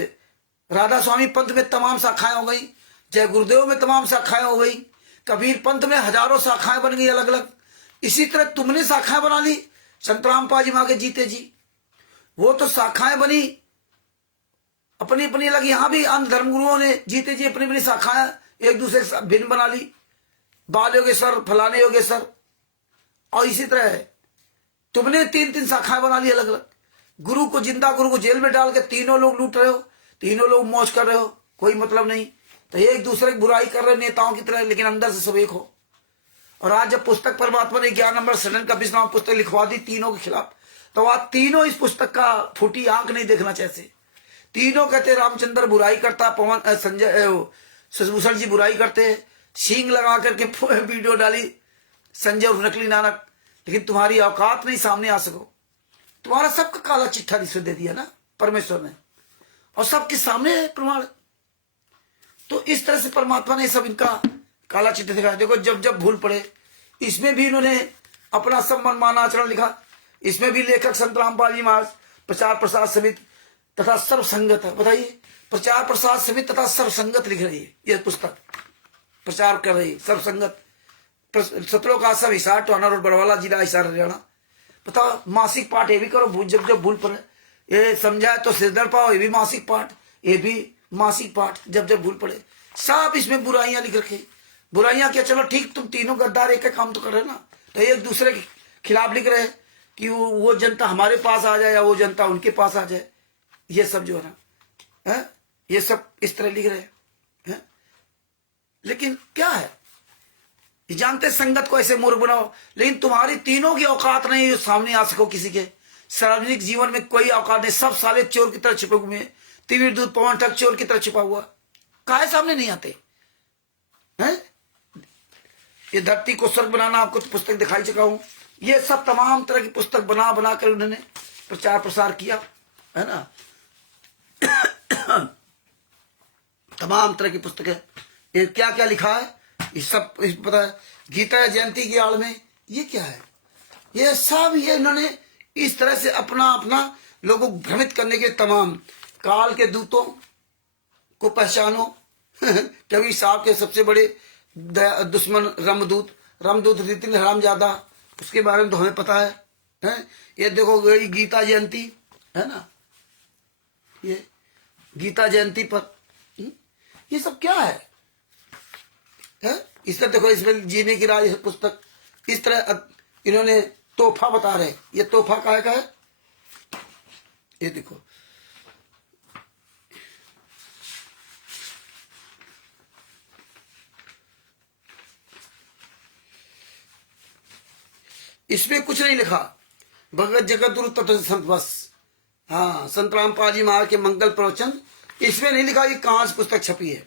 राधा स्वामी पंथ में तमाम शाखाएं हो गई, जय गुरुदेव में तमाम शाखाएं हो गई, कबीर पंथ में हजारों शाखाएं बन गई अलग अलग। इसी तरह तुमने शाखाएं बना ली, संत रामपाल जी मां जीते जी, वो तो शाखाएं बनी अपनी अपनी अलग। यहां भी अन्य धर्मगुरुओं ने जीते जी अपनी अपनी शाखाएं एक दूसरे से भिन्न बना ली, बाल योगेश्वर, फलाने योगेश्वर। और इसी तरह तुमने 3-3 शाखाएं बना ली अलग अलग। गुरु को, जिंदा गुरु को जेल में डाल के तीनों लोग लूट रहे हो, तीनों लोग मौज कर रहे हो, कोई मतलब नहीं। तो एक दूसरे की बुराई कर रहे हो नेताओं की तरह, लेकिन अंदर से सब एक हो। और आज जब पुस्तक परमात्मा ने 11 नंबर सडन का विश्राम पुस्तक लिखवा दी तीनों के खिलाफ, तो आज तीनों इस पुस्तक का फूटी आंख नहीं देखना चाहते। तीनों कहते रामचंद्र बुराई करता, पवन संजय शशिभूषण जी बुराई करते, सींग लगा करके वीडियो डाली संजय और नकली नानक, लेकिन तुम्हारी औकात नहीं सामने आ सको। तुम्हारा सबका काला चिट्ठा रिश्वत दे दिया ना परमेश्वर ने, और सबके सामने है प्रमाण। तो इस तरह से परमात्मा ने सब इनका काला चिट्ठा दिखाया। देखो जब जब भूल पड़े, इसमें भी इन्होंने अपना सब मनमाना आचरण लिखा। इसमें भी लेखक संत रामपाल जी महाराज, प्रचार प्रसार समिति तथा सर्वसंगत है। बताइए, प्रचार प्रसार समिति तथा सर्वसंगत लिख रही है यह पुस्तक, प्रचार कर रही है सर्वसंगत। सतलोक आश्रम हिसार, टोहाना रोड बरवाला, जिला हिसार हरियाणा। बताओ, मासिक पाठ ये भी करो जब जब भूल पड़े। ये समझाए तो सिर दर्द पाओ, ये भी मासिक पाठ, ये भी मासिक पाठ जब जब भूल पड़े। सब इसमें बुराइयां लिख रखी। बुराइयां क्या, चलो ठीक, तुम तीनों गद्दार एक काम तो कर रहे ना, तो एक दूसरे के खिलाफ लिख रहे हैं कि वो जनता हमारे पास आ जाए या वो जनता उनके पास आ जाए। ये सब जो है ना, ये सब इस तरह लिख रहे हैं। लेकिन क्या है, ये जानते संगत को ऐसे मूर्ख बनाओ, लेकिन तुम्हारी तीनों की औकात नहीं जो सामने आ सको किसी के। सार्वजनिक जीवन में कोई औकात नहीं, सब साले चोर की तरह छिपे हुए हैं। तीवीर दूध पवन ठग चोर की तरह छिपा हुआ, काहे सामने नहीं आते हैं? ये धरती को स्वर्ग बनाना, आपको तो पुस्तक दिखाई चुका हूं। ये सब तमाम तरह की पुस्तक बना बना कर उन्होंने प्रचार प्रसार किया है ना। तमाम तरह की पुस्तक है। ये क्या क्या लिखा है, ये सब पता है। गीता जयंती की आड़ में ये क्या है, ये सब ये इन्होंने इस तरह से अपना अपना लोगों को भ्रमित करने के तमाम काल के दूतों को पहचानो। कभी साहब के सबसे बड़े दुश्मन रामदूत रीतिन हरामजादा, उसके बारे में तो हमें पता है? ये देखो गई गीता जयंती है ना, ये गीता जयंती पर ये सब क्या है? इस तरह देखो, इसमें जीने की राह पुस्तक इस तरह इन्होंने तोहफा बता रहे। ये तोहफा काहे का है, ये देखो। इसमें कुछ नहीं लिखा, भगत जगत गुरु तत्व संत बस। हाँ, संत रामपाल जी महाराज के मंगल प्रवचन, इसमें नहीं लिखा ये कहां से पुस्तक छपी है।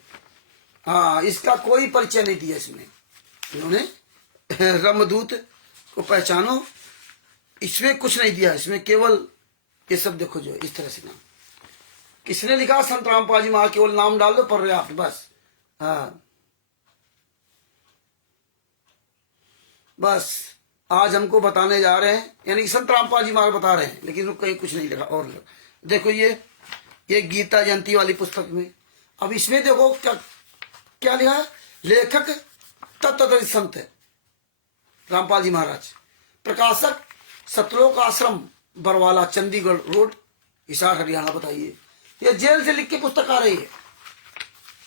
हाँ, इसका कोई परिचय नहीं दिया इसमें इन्होंने। रामदूत को पहचानो, इसमें कुछ नहीं दिया। इसमें केवल ये सब देखो जो इस तरह से नाम किसने लिखा, संत रामपाल जी महाराज, केवल नाम डाल दो, पर्याप्त बस। हाँ बस, आज हमको बताने जा रहे हैं, यानी संत रामपाल जी महाराज बता रहे हैं, लेकिन कहीं कुछ नहीं लिखा। और देखो ये गीता जयंती वाली पुस्तक में, अब इसमें देखो क्या क्या लिखा है। लेखक तत्वदर्शी संत है रामपाल जी महाराज, प्रकाशक सतलोक आश्रम बरवाला चंडीगढ़ रोड हिसार हरियाणा। बताइए, ये जेल से लिख के पुस्तक आ रही है,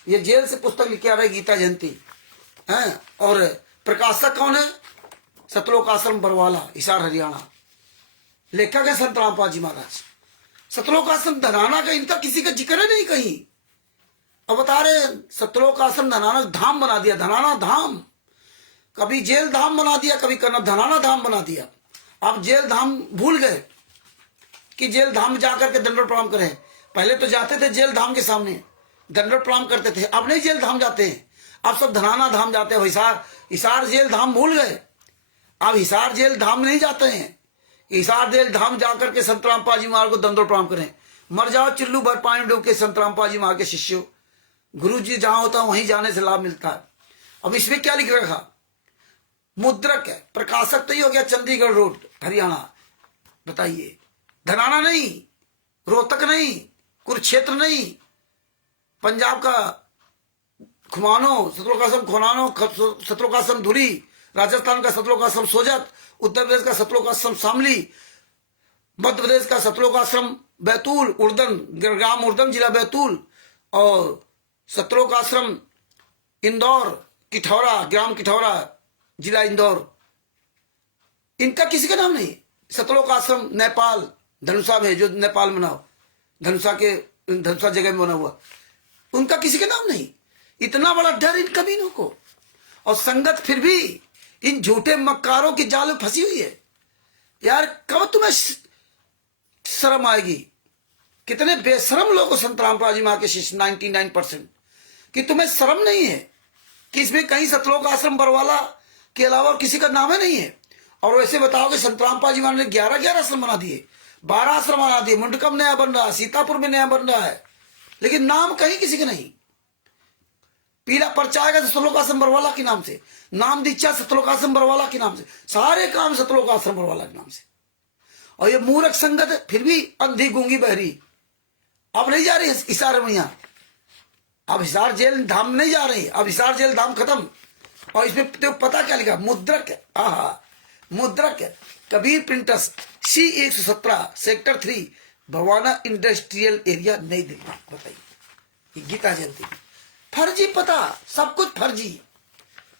ये जेल से पुस्तक लिख के आ रही है गीता जयंती है। और प्रकाशक कौन है? सतलोक आश्रम बरवाला हिसार हरियाणा। लेखक है संत रामपाल जी महाराज। सतलोक आश्रम धनाना का इनका किसी का जिक्र है नहीं कहीं। अब बता रहे सतलोक आश्रम धनाना धाम बना दिया, धनाना धाम। कभी जेल धाम बना दिया, कभी करना धनाना धाम बना दिया। आप जेल धाम भूल गए कि जेल धाम जाकर के दंडवत प्रणाम करें। पहले तो जाते थे जेल धाम के सामने दंडवत प्रणाम करते थे, अब नहीं जेल धाम जाते हैं, अब सब धनाना धाम जाते हैं। हिसार जेल धाम भूल गए, अब हिसार जेल धाम नहीं जाते हैं। हिसार जेल धाम जाकर के संत रामपाल जी महाराज को दंडवत प्रणाम करें। मर जाओ चिल्लू भर पानी डूब के संत रामपाल जी महाराज के शिष्यों, गुरु जी जहां होता है वहीं जाने से लाभ मिलता है। अब इसमें क्या लिख रखा? मुद्रक है, प्रकाशक तो ही हो गया चंडीगढ़ रोड हरियाणा। बताइए, धनाना नहीं, रोहतक नहीं, कुरुक्षेत्र नहीं, पंजाब का खुमानो सतलोक आश्रम खुमानो, सतलोक आश्रम धुरी, राजस्थान का सतलोक आश्रम सोजत, उत्तर प्रदेश का सतलोक आश्रम शामली, मध्य प्रदेश का सतलोक आश्रम बैतूल उर्दन, ग्राम उर्दन जिला बैतूल, और सतलोक आश्रम इंदौर किठौरा, ग्राम किठौरा जिला इंदौर। इनका किसी का नाम नहीं। सतलोक आश्रम नेपाल धनुषा में, जो नेपाल में ना धनुषा जगह में बना हुआ, उनका किसी का नाम नहीं। इतना बड़ा डर इन कमीनों को, और संगत फिर भी इन झूठे मक्कारों की जाल में फंसी हुई है। यार कब तुम्हें शर्म आएगी? कितने बेशरम लोग हो संत रामपाल जी महाराज के शिष्य 99%, कि तुम्हें शर्म नहीं है कि इसमें कहीं सतलोक आश्रम बरवाला के अलावा और किसी का नाम है नहीं है। और वैसे बताओ कि संत रामपाल जी महाराज ने 11 आश्रम बना दिए, 12 आश्रम बना दिए, मुंडकम नया बन रहा है, सीतापुर में नया बन रहा है, लेकिन नाम कहीं किसी का नहीं। पीला पर्चा आएगा तो सतलोक आश्रम बरवाला के नाम से, नाम दीक्षा सतलोक आश्रम बरवाला के नाम से, सारे काम सतलोक आश्रम बरवाला के नाम से। और ये मूर्ख संगत फिर भी अंधी गूंगी बहरी, अब नहीं जा रही हिसार मैया, अब हिसार जेल धाम नहीं जा रही, अब हिसार जेल धाम खत्म। और इसमें तो पता क्या लिखा? मुद्रक है, मुद्रक है, Kabir printers C117 sector 3 Bawana industrial area नई दिल्ली। बताइए, गीता जयंती फर्जी पता, सब कुछ फर्जी।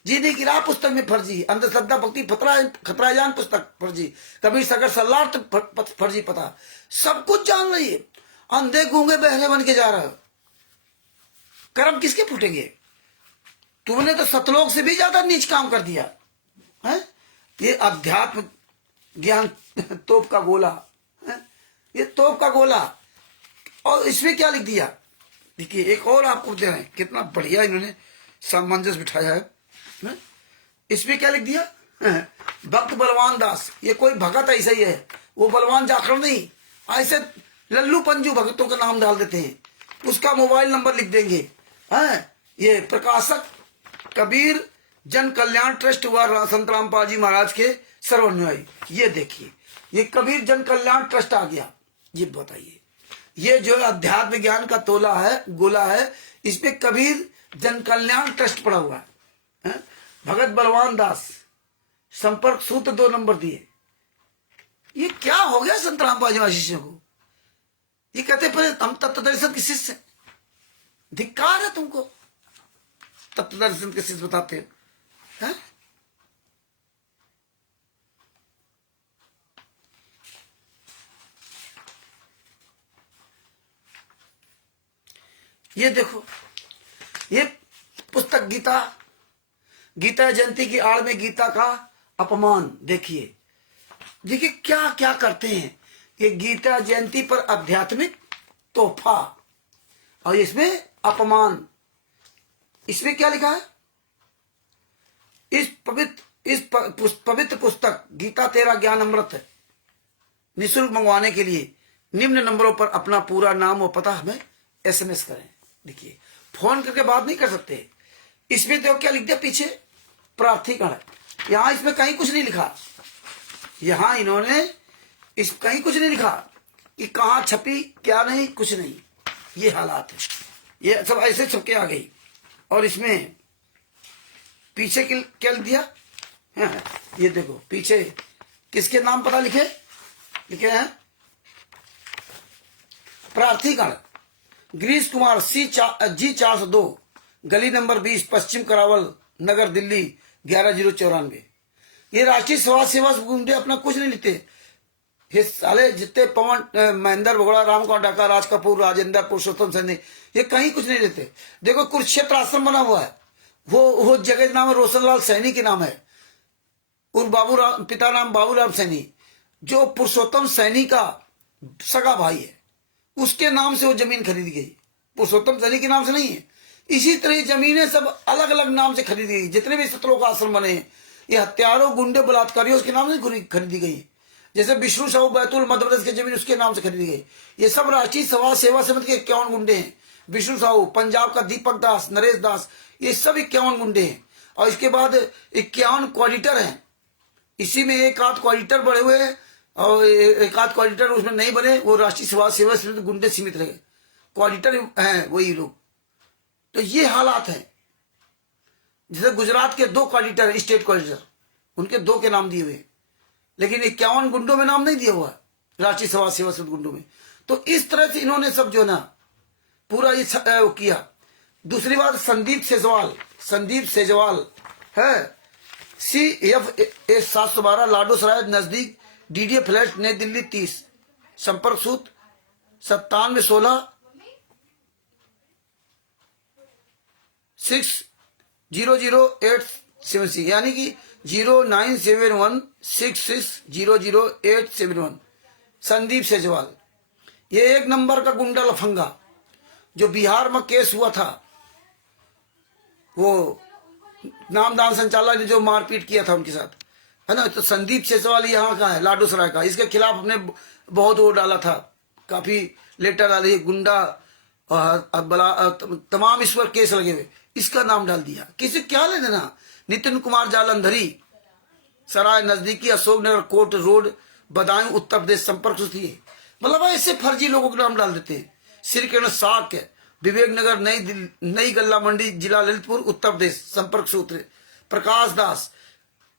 जीने की राह पुस्तक में फर्जी, अंधश्रद्धा भक्ति खतराजान पुस्तक फर्जी, कबीर सागर सलार्थ फर्जी पता, सब कुछ जान रही है। अंधे गूंगे बहरे बन के जा रहे हो। कर्म किसके फूटेंगे? तुमने तो सतलोक से भी ज्यादा नीच काम कर दिया है। ये अध्यात्म ज्ञान तोप का गोला है, ये तोप का गोला। और इसमें क्या लिख दिया? देखिए, एक और आपको दे रहे हैं, कितना बढ़िया इन्होंने सामंजस्य बिठाया है। इसमें क्या लिख दिया? भक्त बलवान दास, ये कोई भगत ऐसा ही है, वो बलवान जाखड़ नहीं, ऐसे लल्लू पंजू भगतों का नाम डाल देते हैं, उसका मोबाइल नंबर लिख देंगे। ये प्रकाशक कबीर जन कल्याण ट्रस्ट हुआ संत रामपाल जी महाराज के सर्वानुयायी। ये देखिए, ये कबीर जन कल्याण ट्रस्ट आ गया। ये बताइए, ये जो अध्यात्म ज्ञान का तोला है, गोला है, इसमें कबीर जन कल्याण ट्रस्ट पड़ा हुआ है। भगत बलवान दास, संपर्क सूत्र 2 नंबर दिए। ये क्या हो गया संत रामपाल जी महाराज शिष्यों को? ये कहते पर हम तत्वदर्शन के शिष्य, धिक्कार है तुमको। तत्वदर्शन के शिष्य बताते हैं। ये देखो, ये पुस्तक गीता जयंती की आड़ में गीता का अपमान। देखिए देखिए क्या क्या करते हैं। ये गीता जयंती पर आध्यात्मिक तोहफा, और इसमें अपमान। इसमें क्या लिखा है? इस पवित्र पुस्तक गीता तेरा ज्ञान अमृत निःशुल्क मंगवाने के लिए निम्न नंबरों पर अपना पूरा नाम और पता हमें SMS करें। देखिए, फोन करके बात नहीं कर सकते। इसमें तो क्या लिख दिया? पीछे प्रार्थीगण है, यहां इसमें कहीं कुछ नहीं लिखा। यहां इन्होंने इस कहीं कुछ नहीं लिखा कि कहां छपी क्या नहीं, कुछ नहीं। ये हालात है, ये सब ऐसे छपके आ गई। और इसमें पीछे क्या दिया है, ये देखो पीछे किसके नाम पता लिखे लिखे हैं, प्रार्थीगण गिरीश कुमार जी 402 गली नंबर 20 पश्चिम करावल नगर दिल्ली 11094। ये राष्ट्रीय समाज सेवा गुंडे अपना कुछ नहीं लिखते। ये साले जितने पवन महेंद्र भगोड़ा, राम कुमार डाका, राज कपूर, राजेंद्र, पुरुषोत्तम सैनी, ये कहीं कुछ नहीं लेते। देखो कुरुक्षेत्र आश्रम बना हुआ है, वो जगह नाम है रोशनलाल सैनी के नाम है, और पिता नाम बाबूराम सैनी, जो पुरुषोत्तम सैनी का सगा भाई है, उसके नाम से वो जमीन खरीदी गई, पुरुषोत्तम सैनी के नाम से नहीं है। इसी तरह जमीनें सब अलग अलग नाम से खरीदी गई। जितने भी सत्रों का आश्रम बने, ये हत्यारों, गुंडे, बलात्कारियों उसके नाम से खरीदी गई। जैसे विष्णु साहू बैतूल मध्य प्रदेश की जमीन उसके नाम से खरीदी गई। ये सब राष्ट्रीय समाज सेवा समिति के 51 गुंडे हैं। विष्णु साहू, पंजाब का दीपक दास, नरेश दास, ये सब 51 गुंडे हैं। और इसके बाद 51 क्वाडिटर हैं। इसी में एक आध क्वाडिटर बड़े हुए हैं और एक आध क्वाडिटर उसमें नहीं बने, वो राष्ट्रीय समाज सेवा समिति गुंडे सीमित रहे। क्वाडिटर हैं वही लोग। तो ये हालात हैं। जैसे गुजरात के 2 क्वाडिटर, स्टेट क्वाडिटर, उनके 2 के नाम दिए हुए, लेकिन 51 गुंडों में नाम नहीं दिया हुआ राष्ट्रीय समाज सेवा समिति गुंडों में। तो इस तरह से इन्होंने सब जो ना पूरा ये किया। दूसरी बात, संदीप सेजवाल है, CF 712 लाडो सराय नजदीक, DDA फ्लैट नई दिल्ली 30, संपर्क सूत्र 9716 600,876, यानी कि 09716600,871। संदीप सेजवाल ये 1 नंबर का गुंडा लफंगा, जो बिहार में केस हुआ था, वो नामदान संचालक ने जो मारपीट किया था उनके साथ, है ना। तो संदीप सेजवाल यहाँ का है, लाडो सराय का। इसके खिलाफ हमने बहुत वो डाला था, काफी लेटर डाले, गुंडा तमाम इस पर केस लगे हुए, इसका नाम डाल दिया। किसी क्या ले देना। नितिन कुमार जालंधरी सराय नजदीकी अशोकनगर कोर्ट रोड बदायूं उत्तर प्रदेश, संपर्क सूत्र। मतलब ऐसे फर्जी लोगों के नाम डाल देते हैं। श्री किरण साक विवेक नगर नई गल्ला मंडी जिला ललितपुर उत्तर प्रदेश, संपर्क सूत्र। प्रकाश दास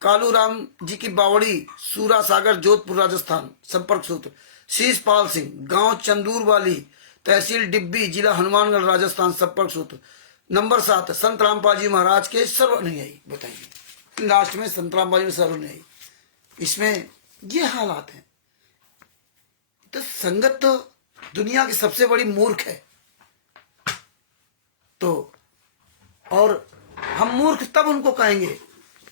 कालू राम जी की बावड़ी सूरा सागर जोधपुर राजस्थान, संपर्क सूत्र। शीश पाल सिंह गांव चंदूर वाली तहसील डिब्बी जिला हनुमानगढ़ राजस्थान, संपर्क सूत्र। नंबर 7 संत रामपाल जी महाराज के सर्वानुयायी। बताइए लास्ट में संत रामपाल जी सर्वानुयायी, इसमें ये हालात हैं। तो संगत तो दुनिया की सबसे बड़ी मूर्ख है। तो और हम मूर्ख तब उनको कहेंगे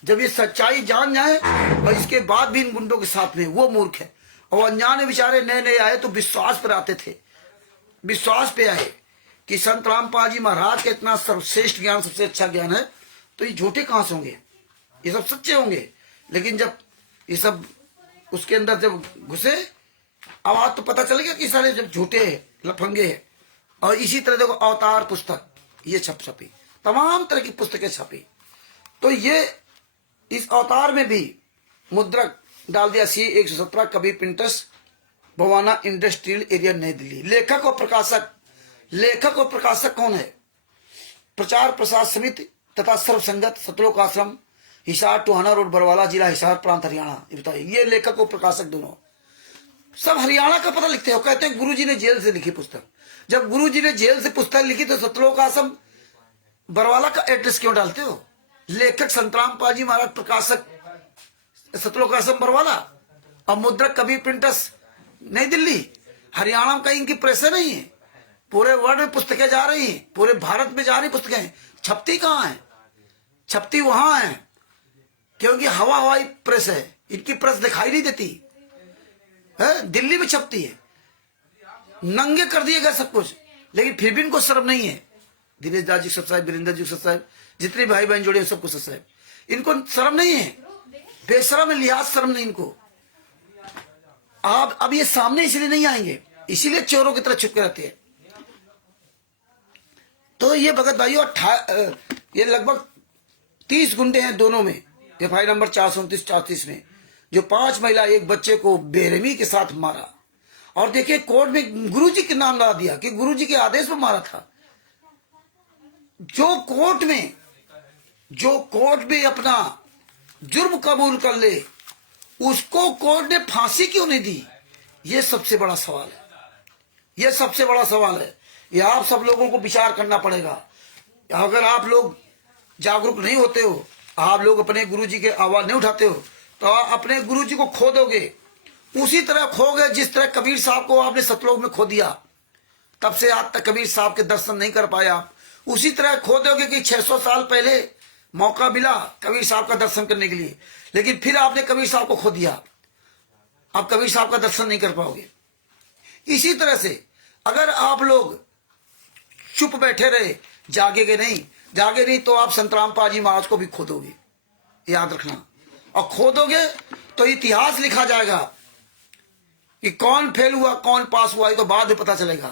जब ये सच्चाई जान जाए, और इसके बाद भी इन गुंडों के साथ में, वो मूर्ख है। और अनजाने बेचारे नए नए आए तो विश्वास पर आते थे, विश्वास पे आए कि संत रामपाल जी महाराज का इतना सर्वश्रेष्ठ ज्ञान, सबसे अच्छा ज्ञान है, तो ये झूठे कहां से होंगे, ये सब सच्चे होंगे। लेकिन जब ये सब उसके अंदर जब घुसे, आवाज तो पता चल गया कि सारे जब झूठे लफंगे हैं। और इसी तरह देखो अवतार पुस्तक ये छपी, तमाम तरह की पुस्तकें छपी। तो ये इस अवतार में भी मुद्रक डाल दिया C 117 Kabir printers, Bawana industrial area नई दिल्ली। लेखक और प्रकाशक कौन है? प्रचार प्रसार समिति तथा सर्वसंगत सतलोक आश्रम, हिसार टोहाना रोड बरवाला जिला हिसार प्रांत हरियाणा। ये बताइए, ये लेखक और प्रकाशक दोनों सब हरियाणा का पता लिखते हो। कहते हैं गुरुजी ने जेल से लिखी पुस्तक। जब गुरुजी ने जेल से पुस्तक लिखी तो सतलोक आश्रम बरवाला का एड्रेस क्यों डालते हो? लेखक संत रामपाल जी महाराज, प्रकाशक सतलोक आश्रम बरवाला, और मुद्रक कबीर प्रिंटर्स नई दिल्ली। हरियाणा में कहीं इनकी प्रेस नहीं है। पूरे वर्ल्ड में पुस्तकें जा रही हैं, पूरे भारत में जा रही पुस्तकें। छपती कहाँ है? छपती वहां है, क्योंकि हवाई प्रेस है, इनकी प्रेस दिखाई नहीं देती है। दिल्ली में छपती है, नंगे कर दिए गए सब कुछ, लेकिन फिर भी इनको शर्म नहीं है। दिनेश दास जी सत साहब, वीरेंद्र जी सत साहब, जितने भाई बहन जोड़े सबको सत साहब, इनको शर्म नहीं है। बेशरम है, लिहाज शर्म नहीं इनको। आप अब ये सामने इसलिए नहीं आएंगे, इसीलिए चोरों की तरह छुपके रहते हैं। तो ये भगत भाइयों ये लगभग 30 गुंडे हैं दोनों में, FI नंबर 429-34 में। जो 5 महिला एक बच्चे को बेरहमी के साथ मारा। और देखिए कोर्ट में गुरुजी के नाम ला दिया कि गुरुजी के आदेश पर मारा था। जो कोर्ट में अपना जुर्म कबूल कर ले उसको कोर्ट ने फांसी क्यों नहीं दी? ये सबसे बड़ा सवाल है। ये सबसे बड़ा सवाल है। ये आप सब लोगों को विचार करना पड़ेगा। अगर आप लोग जागरूक नहीं होते हो, आप लोग अपने गुरुजी के आवाज नहीं उठाते हो, तो आप अपने गुरुजी को खो दोगे। उसी तरह खो गए जिस तरह कबीर साहब को आपने सतलोक में खो दिया, तब से आज तक कबीर साहब के दर्शन नहीं कर पाए आप। उसी तरह खो दोगे कि 600 साल पहले मौका मिला कबीर साहब का दर्शन करने के लिए, लेकिन फिर आपने कबीर साहब को खो दिया। आप कबीर साहब का दर्शन नहीं कर पाओगे। इसी तरह से अगर आप लोग चुप बैठे रहे, जागे नहीं तो आप संतराम पाजी महाराज को भी खो दोगे, याद रखना। और खो दोगे तो इतिहास लिखा जाएगा कि कौन फेल हुआ कौन पास हुआ, ये तो बाद में पता चलेगा।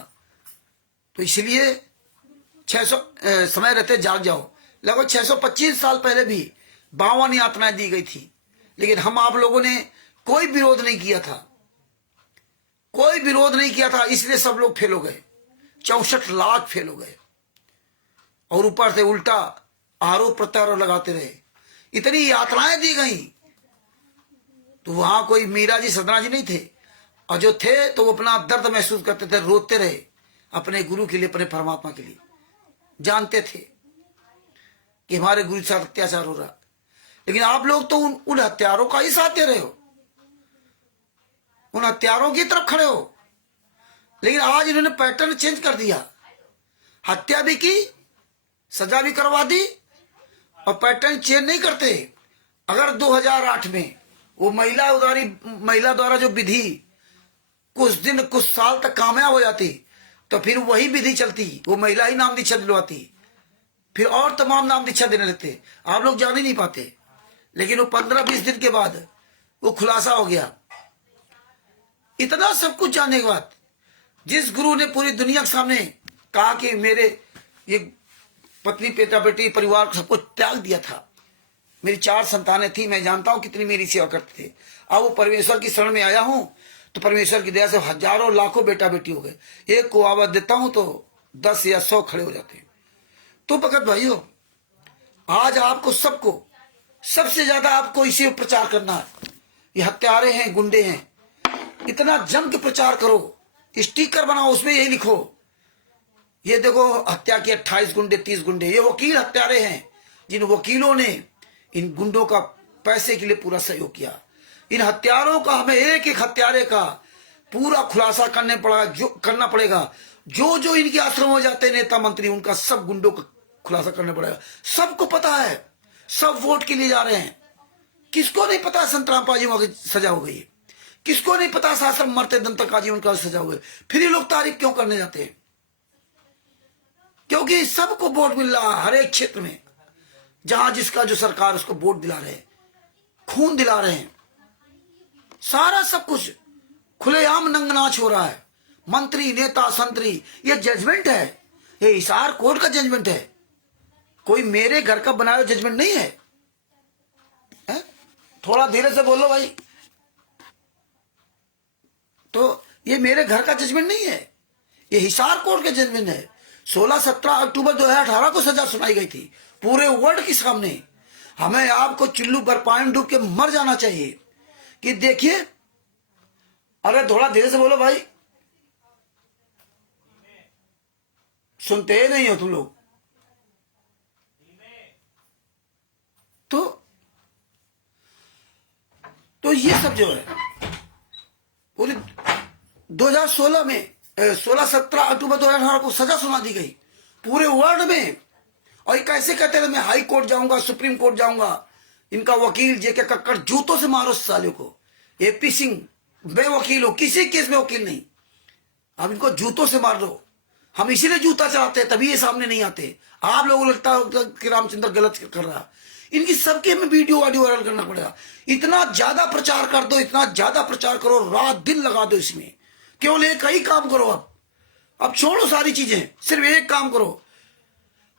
तो इसलिए 600 समय रहते जाग जाओ। लगभग 625 साल पहले भी 52 यातनाएं दी गई थी, लेकिन हम आप लोगों ने कोई विरोध नहीं किया था, कोई विरोध नहीं किया था। इसलिए सब लोग फेल हो गए, 64 लाख फेल हो गए। और ऊपर से उल्टा आरोप प्रत्यारोप लगाते रहे। इतनी यात्राएं दी गई, तो वहां कोई मीरा जी सदना जी नहीं थे, और जो थे तो वो अपना दर्द महसूस करते थे, रोते रहे अपने गुरु के लिए, अपने परमात्मा के लिए। जानते थे कि हमारे गुरु के साथ अत्याचार हो रहा, लेकिन आप लोग तो उन हत्यारों का ही साथ दे रहे हो, उन हत्यारों की तरफ खड़े हो। लेकिन आज इन्होंने पैटर्न चेंज कर दिया, हत्या भी की, सजा भी करवा दी, और पैटर्न चेंज नहीं करते। अगर 2008 में वो महिला द्वारा जो विधि कुछ दिन कुछ साल तक कामयाब हो जाती, तो फिर वही विधि चलती, वो महिला ही नाम दीक्षा दिलवाती, फिर और तमाम नाम दीक्षा देने लगते। आप लोग जान ही नहीं पाते। लेकिन वो 15-20 दिन के बाद वो खुलासा हो गया। इतना सब कुछ जानने के बाद जिस गुरु ने पूरी दुनिया के सामने कहा कि मेरे ये पत्नी बेटा बेटी परिवार को सबको त्याग दिया था, मेरी 4 संतानें थी, मैं जानता हूं कितनी मेरी सेवा करते थे। अब वो परमेश्वर की शरण में आया हूं, तो परमेश्वर की दया से हजारों लाखों बेटा बेटी हो गए। एक को आवाज देता हूं तो 10 या 100 खड़े हो जाते हैं। तो भगत भाइयों, आज आपको सबको सबसे ज्यादा आपको इसी प्रचार करना है। ये हत्यारे हैं, गुंडे हैं, इतना जम के प्रचार करो, स्टिकर बनाओ, उसमें यही लिखो, ये देखो हत्या की 28 गुंडे 30 गुंडे, ये वकील हत्यारे हैं, जिन वकीलों ने इन गुंडों का पैसे के लिए पूरा सहयोग किया। इन हत्यारों का हमें एक एक हत्यारे का पूरा खुलासा करना पड़ेगा। जो इनके आश्रम हो जाते हैं नेता मंत्री, उनका सब गुंडों का खुलासा करना पड़ेगा। सबको पता है, सब वोट के लिए जा रहे हैं। किसको नहीं पता संतराम पाजी की सजा हो गई? किसको नहीं पता शासन मरते दम तक आजीवन का सजा हो गई? फिर ये लोग तारीफ क्यों करने जाते हैं? क्योंकि सबको वोट मिल रहा है, हर एक क्षेत्र में जहां जिसका जो सरकार उसको वोट दिला रहे हैं, खून दिला रहे हैं, सारा सब कुछ खुलेआम नंगनाच हो रहा है। मंत्री नेता संतरी, ये जजमेंट है, ये हिसार कोर्ट का जजमेंट है, कोई मेरे घर का बनाया हुआ जजमेंट नहीं है। थोड़ा धीरे से बोलो भाई। तो ये मेरे घर का जजमेंट नहीं है, ये हिसार कोर्ट का जजमेंट है। 16-17 अक्टूबर 2018 को सजा सुनाई गई थी पूरे वर्ल्ड के सामने। हमें आपको चुल्लू पर पानी डूब के मर जाना चाहिए कि देखिए। अरे थोड़ा धीरे से बोलो भाई, सुनते ही नहीं हो तुम लोग। तो ये सब जो है पूरी 2016 में 16-17 अक्टूबर 2018 को सजा सुना दी गई पूरे वर्ल्ड में। और ये कैसे कहते थे मैं हाई कोर्ट जाऊंगा, सुप्रीम कोर्ट जाऊंगा। इनका वकील जेके कक्कड़, जूतों से मारो साले को। एपी सिंह बेवकील हो, किसी केस में वकील नहीं, अब इनको जूतों से मार दो। हम इसीलिए जूता चलाते हैं, तभी ये सामने नहीं आते। आप लोगों को लगता है कि रामचंद्र गलत कर रहा, इनकी सबके हमें वीडियो ऑडियो वायरल करना पड़ेगा। इतना ज्यादा प्रचार कर दो, इतना ज्यादा प्रचार करो, रात दिन लगा दो इसमें। केवल एक ही काम करो, अब छोड़ो सारी चीजें, सिर्फ एक काम करो,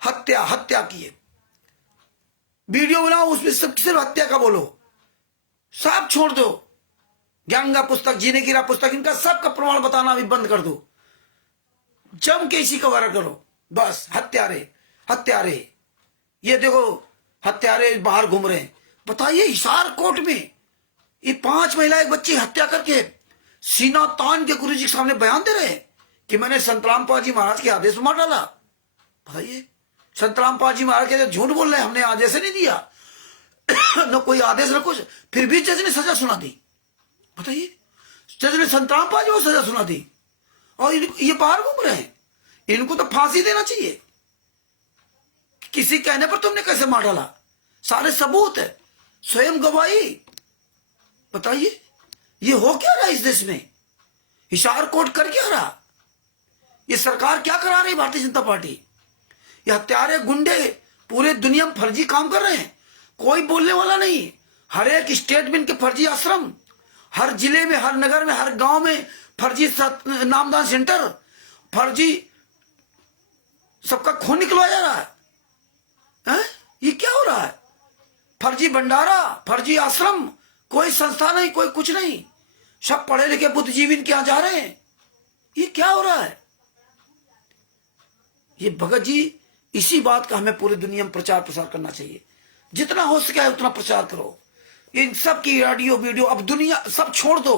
हत्या की वीडियो बनाओ, उसमें सिर्फ हत्या का बोलो। सब छोड़ दो। ज्ञान का पुस्तक, जीने की राह पुस्तक, इनका सबका प्रमाण बताना भी बंद कर दो। जम के इसी का वायरल करो। बस हत्यारे हत्यारे, ये देखो हत्यारे बाहर घूम रहे हैं। बताइए हिसार कोट में ये 5 महिला एक बच्ची हत्या करके सीना तान के गुरु जी के सामने बयान दे रहे हैं कि मैंने संत रामपाल जी महाराज के आदेश में मार डाला। बताइए संत रामपाल जी महाराज के झूठ बोल रहे हैं, हमने आदेश नहीं दिया न कोई आदेश न कुछ, फिर भी जज ने सजा सुना दी। बताइए जज ने संत रामपाल जी को सजा सुना दी और ये बाहर घूम रहे हैं। इनको तो फांसी देना चाहिए। किसी कहने पर तुमने कैसे मार डाला? सारे सबूत है, स्वयं गवाही। बताइए ये हो क्या रहा इस देश में? हिसार कोर्ट कर क्या रहा? ये सरकार क्या करा रही भारतीय जनता पार्टी? ये हत्यारे गुंडे पूरे दुनिया में फर्जी काम कर रहे हैं, कोई बोलने वाला नहीं। हर एक स्टेट में इनके फर्जी आश्रम, हर जिले में, हर नगर में, हर गांव में फर्जी नामदान सेंटर, फर्जी सबका खून निकलवाया जा रहा है। ये क्या हो रहा है? फर्जी भंडारा, फर्जी आश्रम, कोई संस्था नहीं, कोई कुछ नहीं, सब पढ़े लिखे बुद्धिजीवी इनके यहां जा रहे हैं। ये क्या हो रहा है? ये भगत जी, इसी बात का हमें पूरी दुनिया में प्रचार प्रसार करना चाहिए। जितना हो सके है उतना प्रचार करो। इन सब की ऑडियो वीडियो, अब दुनिया सब छोड़ दो।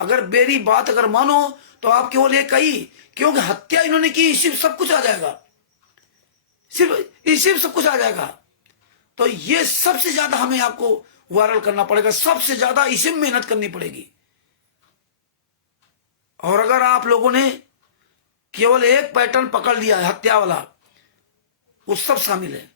अगर मेरी बात अगर मानो तो आप केवल ये कही, क्योंकि हत्या इन्होंने की, इसी सब कुछ आ जाएगा, सिर्फ इसी में सब कुछ आ जाएगा। तो ये सबसे ज्यादा हमें आपको वायरल करना पड़ेगा, सबसे ज्यादा इसी में मेहनत करनी पड़ेगी। और अगर आप लोगों ने केवल एक पैटर्न पकड़ लिया है हत्या वाला, वो सब शामिल है,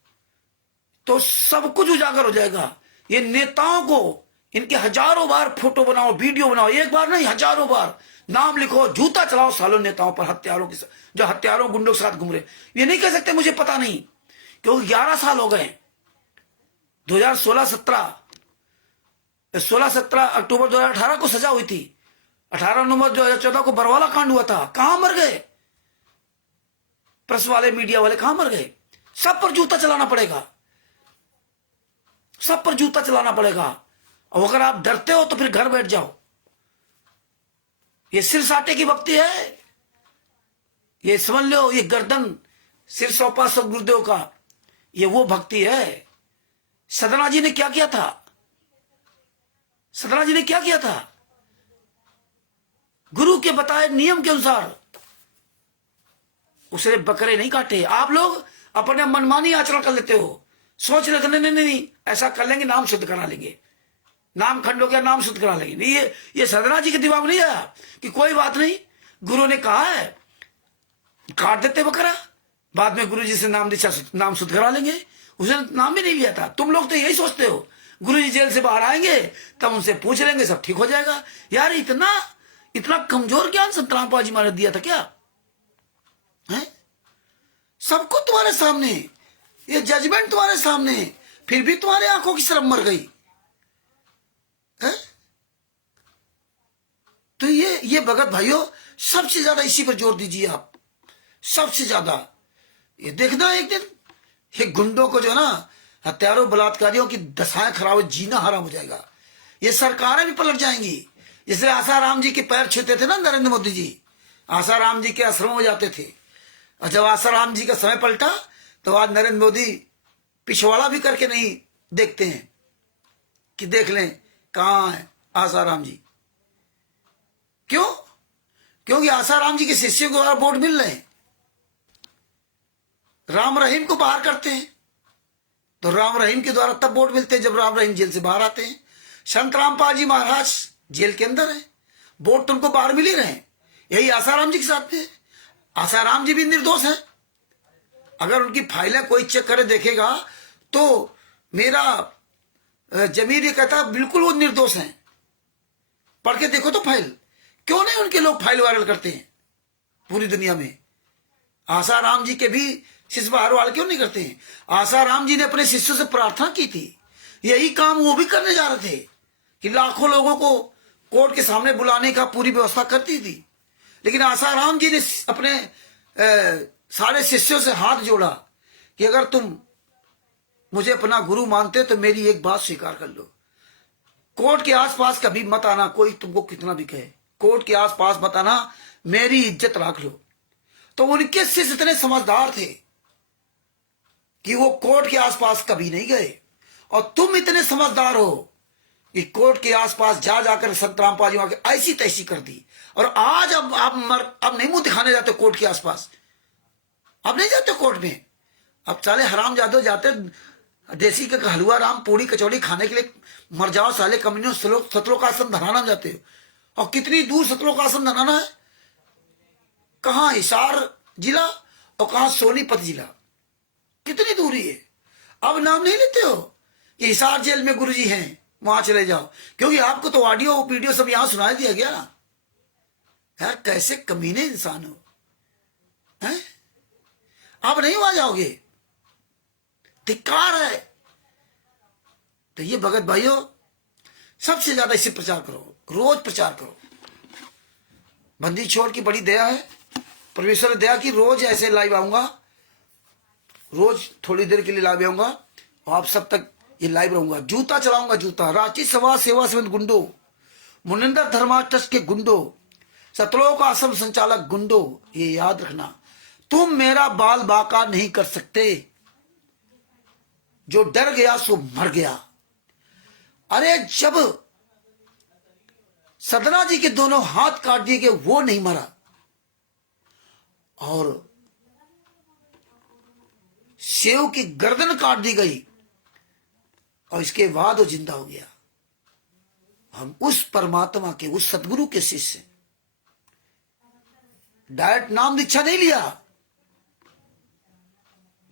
तो सब कुछ उजागर हो जाएगा। ये नेताओं को इनके हजारों बार फोटो बनाओ, वीडियो बनाओ, एक बार नहीं हजारों बार नाम लिखो, जूता चलाओ सालों नेताओं पर, हत्यारों के जो हत्यारों गुंडों के साथ घूम रहे। ये नहीं कह सकते मुझे पता नहीं, क्योंकि 11 साल हो गए। 16-17 अक्टूबर 2018 को सजा हुई थी। 18 नवंबर 2014 को बरवाला कांड हुआ था। कहां मर गए प्रेस वाले, मीडिया वाले? कहां मर गए? सब पर जूता चलाना पड़ेगा, सब पर जूता चलाना पड़ेगा। और अगर आप डरते हो तो फिर घर बैठ जाओ। ये सिर साटे की भक्ति है, ये समझ लो। ये गर्दन सिर सौंपा सब गुरुदेव का, ये वो भक्ति है। सदना जी ने क्या किया था? सदना जी ने क्या किया था? गुरु के बताए नियम के अनुसार उसने बकरे नहीं काटे। आप लोग अपने मनमानी आचरण कर लेते हो, सोच रहे थे नहीं ऐसा कर लेंगे, नाम शुद्ध करा लेंगे, नाम खंड हो गया, नाम शुद्ध करा लेंगे। नहीं, ये सदना जी के दिमाग में नहीं आया कि कोई बात नहीं, गुरु ने कहा है काट देते बकरा, बाद में गुरु जी से नाम दीक्षा नाम शुद्ध करा लेंगे। उसने नाम भी नहीं लिया था। तुम लोग तो यही सोचते हो गुरु जी जेल से बाहर आएंगे तब उनसे पूछ लेंगे, सब ठीक हो जाएगा। यार इतना कमजोर ज्ञान संत रामपाल जी महाराज दिया था क्या? है सबको तुम्हारे सामने, ये जजमेंट तुम्हारे सामने, फिर भी तुम्हारे आंखों की शर्म मर गई है? तो ये भगत भाइयों, सबसे ज्यादा इसी पर जोर दीजिए आप, सबसे ज्यादा। ये देखना एक दिन ये गुंडों को जो ना, हत्यारों बलात्कारियों की दशाएं खराब हो, जीना हराम हो जाएगा। ये सरकारें भी पलट जाएंगी। जैसे आसाराम जी के पैर छूते थे ना नरेंद्र मोदी जी, आसाराम जी के आश्रम में जाते थे, और जब आसाराम जी का समय पलटा तो आज नरेंद्र मोदी पिछवाड़ा भी करके नहीं देखते हैं कि देख लें कहां है आसाराम जी। क्यों? क्योंकि आसाराम जी के शिष्यों को द्वारा वोट मिल रहे हैं। राम रहीम को बाहर करते हैं तो राम रहीम के द्वारा तब वोट मिलते हैं जब राम रहीम जेल से बाहर आते हैं। संत रामपाल जी महाराज जेल के अंदर है, वोट तो उनको बाहर मिल ही रहे हैं। यही आसाराम जी के साथ में। आसाराम जी भी निर्दोष हैं। अगर उनकी फाइलें कोई चेक करे देखेगा तो मेरा जमीर ये कहता बिल्कुल वो निर्दोष हैं। पढ़ के देखो तो फाइल। क्यों नहीं उनके लोग फाइल वायरल करते हैं पूरी दुनिया में? आसाराम जी के भी शिष्य बाहर वाले क्यों नहीं करते हैं? आसाराम जी ने अपने शिष्यों से प्रार्थना की थी, यही काम वो भी करने जा रहे थे कि लाखों लोगों को कोर्ट के सामने बुलाने का पूरी व्यवस्था करती थी। लेकिन आसाराम जी ने अपने सारे शिष्यों से हाथ जोड़ा कि अगर तुम मुझे अपना गुरु मानते तो मेरी एक बात स्वीकार कर लो, कोर्ट के आसपास कभी मत आना, कोई तुमको कितना भी कहे, कोर्ट के आसपास मत आना, मेरी इज्जत रख लो। तो उनके शिष्य इतने समझदार थे कि वो कोर्ट के आसपास कभी नहीं गए, और तुम इतने समझदार हो कि कोर्ट के आसपास जा जाकर संत रामपाल जी वहां के ऐसी तैसी कर दी। और आज अब अब नहीं मुंह दिखाने जाते कोर्ट के आसपास, अब नहीं जाते कोर्ट में। अब साले हराम जादो जाते देसी के हलवा राम पूड़ी कचौड़ी खाने के लिए, मर जाओ साले कम्युनियों, सतलोकासन धराना जाते हो। और कितनी दूर सतलोकासन धराना है, कहां हिसार जिला और कहां सोनीपत जिला, कितनी दूरी है। अब नाम नहीं लेते हो कि हिसार जेल में गुरुजी हैं, वहां चले जाओ, क्योंकि आपको तो ऑडियो वीडियो सब यहां सुनाई दिया गया। यार कैसे कमीने इंसान हो, हैं? आप नहीं वहां जाओगे, धिक्कार है। तो ये भगत भाइयों, सबसे ज्यादा इसे प्रचार करो, रोज प्रचार करो। बंदी छोड़ की बड़ी दया है, परमेश्वर ने दया की, रोज ऐसे लाइव आऊंगा, रोज थोड़ी देर के लिए लाइव आऊंगा, और आप सब तक ये लाइव रहूंगा। जूता चलाऊंगा, जूता। रांची समाज सेवा समिति गुंडो, मुनिंदर धर्मा ट्रस्ट के गुंडो, सतलोक आश्रम संचालक गुंडो, ये याद रखना, तुम मेरा बाल बाका नहीं कर सकते। जो डर गया सो मर गया। अरे जब सदना जी के दोनों हाथ काट दिए गए, वो नहीं मरा, और सेव की गर्दन काट दी गई, और इसके बाद वो जिंदा हो गया। हम उस परमात्मा के, उस सदगुरु के शिष्य, डायरेक्ट नाम दीक्षा नहीं लिया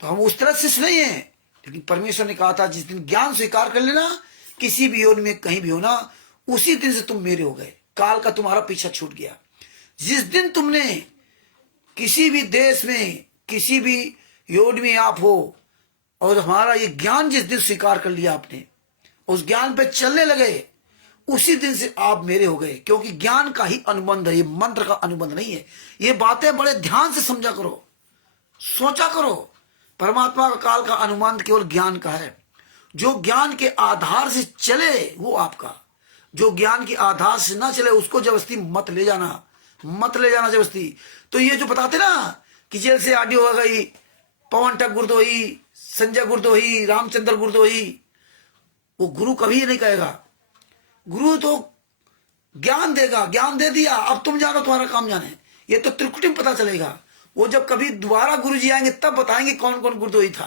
तो हम उस तरह शिष्य नहीं है। लेकिन परमेश्वर ने कहा था, जिस दिन ज्ञान स्वीकार कर लेना, किसी भी योनि में कहीं भी होना, उसी दिन से तुम मेरे हो गए, काल का तुम्हारा पीछा छूट गया। जिस दिन तुमने किसी भी देश में, किसी भी योनि में आप हो, और हमारा ये ज्ञान जिस दिन स्वीकार कर लिया आपने, उस ज्ञान पे चलने लगे, उसी दिन से आप मेरे हो गए। क्योंकि ज्ञान का ही अनुबंध है, ये मंत्र का अनुबंध नहीं है। ये बातें बड़े ध्यान से समझा करो, सोचा करो। परमात्मा का काल का अनुबंध केवल ज्ञान का है। जो ज्ञान के आधार से चले वो आपका, जो ज्ञान के आधार से ना चले उसको जबरदस्ती मत ले जाना, मत ले जाना जबरदस्ती। तो ये जो बताते ना कि जेल से ऑडियो हो गई, पवन टक गुरदोही, संजय गुरदोही, रामचंद्र गुरदोही, वो गुरु कभी नहीं कहेगा। गुरु तो ज्ञान देगा, ज्ञान दे दिया, अब तुम जानो तुम्हारा काम जाने। ये तो त्रिकुटी में पता चलेगा। वो जब कभी दोबारा गुरु जी आएंगे तब बताएंगे कौन कौन गुरदोही था।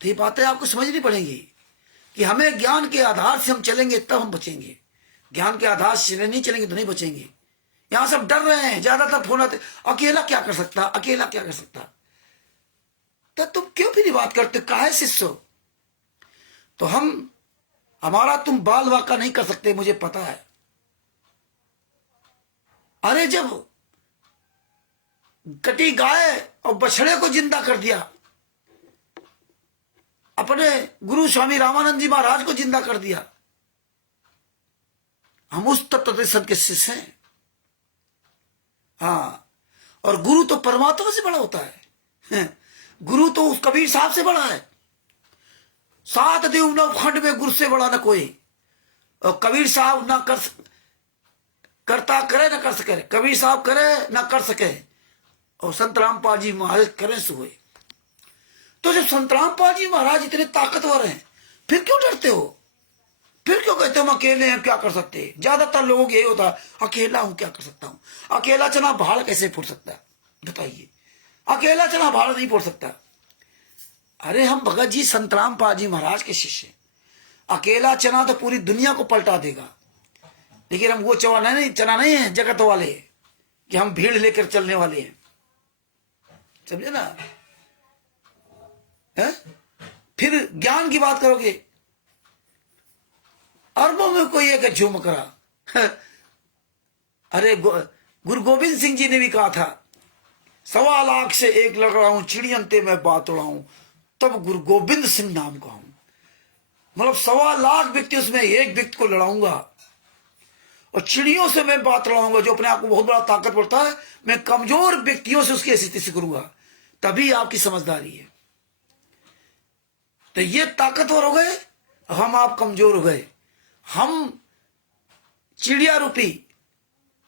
तो ये बातें आपको समझनी पड़ेंगी कि हमें ज्ञान के आधार से हम चलेंगे तब हम बचेंगे, ज्ञान के आधार से नहीं चलेंगे तो नहीं बचेंगे। यहां सब डर रहे हैं, ज्यादातर फोन आते, अकेला क्या कर सकता, अकेला क्या कर सकता। तो तुम क्यों भी नहीं बात करते, काहे शिष्य हो? तो हमारा तुम बाल वाका नहीं कर सकते, मुझे पता है। अरे जब कटी गाय और बछड़े को जिंदा कर दिया, अपने गुरु स्वामी रामानंद जी महाराज को जिंदा कर दिया, हम उस तत्व संत के शिष्य हैं। हाँ, और गुरु तो परमात्मा से बड़ा होता है। गुरु तो उस कबीर साहब से बड़ा है। 7 देव नव खंड में गुरु से बड़ा न कोई। और कबीर साहब ना करता करे न कर सके, कबीर साहब करे ना कर सके, और संत रामपाल जी महाराज करें सो हुए। तो जब संत रामपाल जी महाराज इतने ताकतवर हैं, फिर क्यों डरते हो? फिर क्यों कहते हो हम अकेले हैं, क्या कर सकते हैं? ज्यादातर लोगों को यही होता है, अकेला हूं क्या कर सकता हूं। अकेला चना भाड़ कैसे फूट सकता है बताइए? अकेला चना भाड़ नहीं फोड़ सकता। अरे हम भगत जी संत रामपाल जी महाराज के शिष्य, अकेला चना तो पूरी दुनिया को पलटा देगा। लेकिन हम वो चना नहीं है जगत वाले कि हम भीड़ लेकर चलने वाले हैं, समझे ना? है? फिर ज्ञान की बात करोगे, अरबों में कोई एक झुमकरा। अरे गुरु गोविंद सिंह जी ने भी कहा था, 1.25 लाख से 1 लड़ाऊं, चिड़ियन ते मैं बात उड़ाऊं, तब गुरु गोविंद सिंह नाम कहूं। मतलब 1.25 लाख व्यक्तियों से मैं एक व्यक्ति को लड़ाऊंगा, और चिड़ियों से मैं बात लड़ाऊंगा जो अपने आप को बहुत बड़ा ताकत पड़ता है। मैं कमजोर व्यक्तियों से उसकी स्थिति से करूंगा, तभी आपकी समझदारी है। तो ये ताकतवर हो गए, हम आप कमजोर हो गए। हम चिड़िया रूपी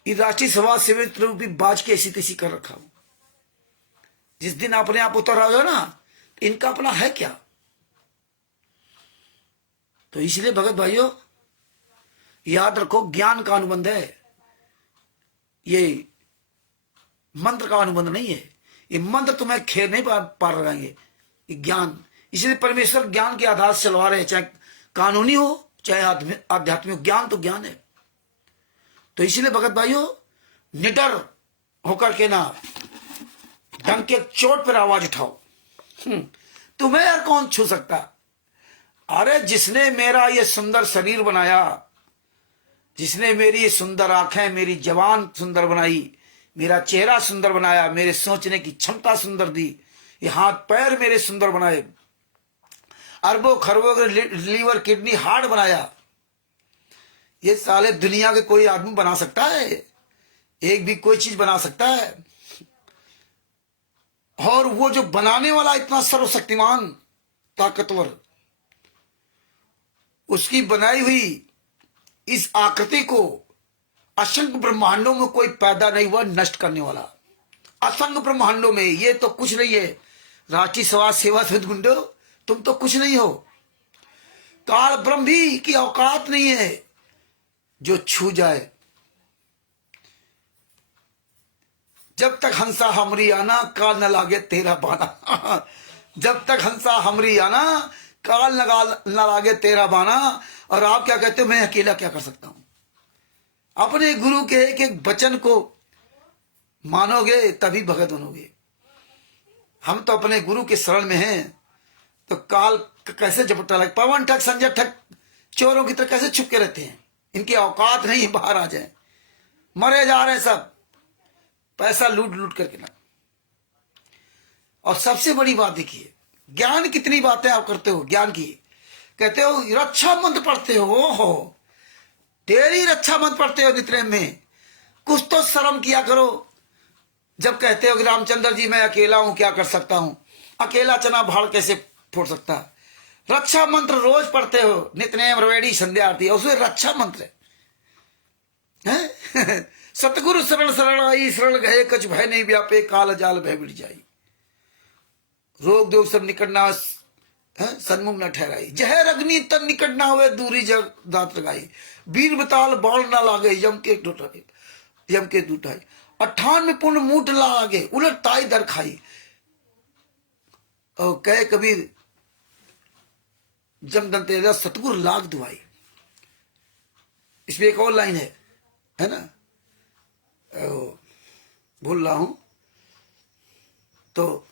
ये राष्ट्रीय समाज सेवा रूपी बाज के ऐसी तैसी कर रखा हूं। जिस दिन अपने आप उतर आओगे ना, इनका अपना है क्या? तो इसलिए भगत भाइयों याद रखो, ज्ञान का अनुबंध है, ये मंत्र का अनुबंध नहीं है। ये मंत्र तुम्हें खेर नहीं पार लगाएंगे, ये ज्ञान। इसलिए परमेश्वर ज्ञान के आधार से चलवा रहे हैं, चाहे कानूनी हो चाहे आध्यात्मिक, ज्ञान तो ज्ञान है। तो इसलिए भगत भाइयों निडर होकर के ना डंक के चोट पर आवाज उठाओ। तुम्हें यार कौन छू सकता? अरे जिसने मेरा ये सुंदर शरीर बनाया, जिसने मेरी ये सुंदर आंखें, मेरी जवान सुंदर बनाई, मेरा चेहरा सुंदर बनाया, मेरे सोचने की क्षमता सुंदर दी, ये हाथ पैर मेरे सुंदर बनाए, अरबों खरबों के लीवर किडनी हार्ट बनाया, ये साले दुनिया के कोई आदमी बना सकता है? एक भी कोई चीज बना सकता है? और वो जो बनाने वाला इतना सर्वशक्तिमान ताकतवर, उसकी बनाई हुई इस आकृति को असंख्य ब्रह्मांडों में कोई पैदा नहीं हुआ नष्ट करने वाला। असंख्य ब्रह्मांडों में ये तो कुछ नहीं है। राष्ट्रीय समाज सेवा समिति गुंडो, तुम तो कुछ नहीं हो। काल ब्रह्म भी की औकात नहीं है जो छू जाए। जब तक हंसा हमरी आना, काल न लागे तेरा बाना। जब तक हंसा हमरी आना, काल न लागे तेरा बाना। और आप क्या कहते हो, मैं अकेला क्या कर सकता हूं? अपने गुरु के एक एक वचन को मानोगे तभी भगत बनोगे। हम तो अपने गुरु के शरण में हैं, तो काल कैसे झपटा लगे, पवन ठग संजय ठग चोरों की तरह कैसे छुप के रहते हैं? इनकी औकात नहीं बाहर आ जाए, मरे जा रहे हैं सब पैसा लूट लूट करके ना। और सबसे बड़ी बात देखिए, ज्ञान कितनी बातें आप करते हो ज्ञान की। कहते हो रक्षा मंत्र पढ़ते हो, तेरी रक्षा मंत्र पढ़ते हो नित्य में, कुछ तो शर्म किया करो। जब कहते हो कि रामचंद्र जी मैं अकेला हूं, क्या कर सकता हूं, अकेला चना भाड़ कैसे फोड़ सकता। रक्षा मंत्र रोज पढ़ते हो, नित्य रवेड़ी संध्या आरती, उसमें रक्षा मंत्र है। सतगुरु शरण शरण आई, शरण गए कछ भय नहीं व्यापे, काल जाल भय मिट जाई, रोग दोग सब निकट ना सन्मुख न ठहराई, जहर अग्नि तन निकट ना हुए, दूरी जग दांत लगाई, वीर बताल बाण ना लागे, यम के दूठाई, 98 पुण्य मूठ लागे, उलट ताई दर खाई। और कहे कबीर जमदन तेरा सतगुरु लाख दुआई। इसमें एक और लाइन है ना, भूल रहा हूं, तो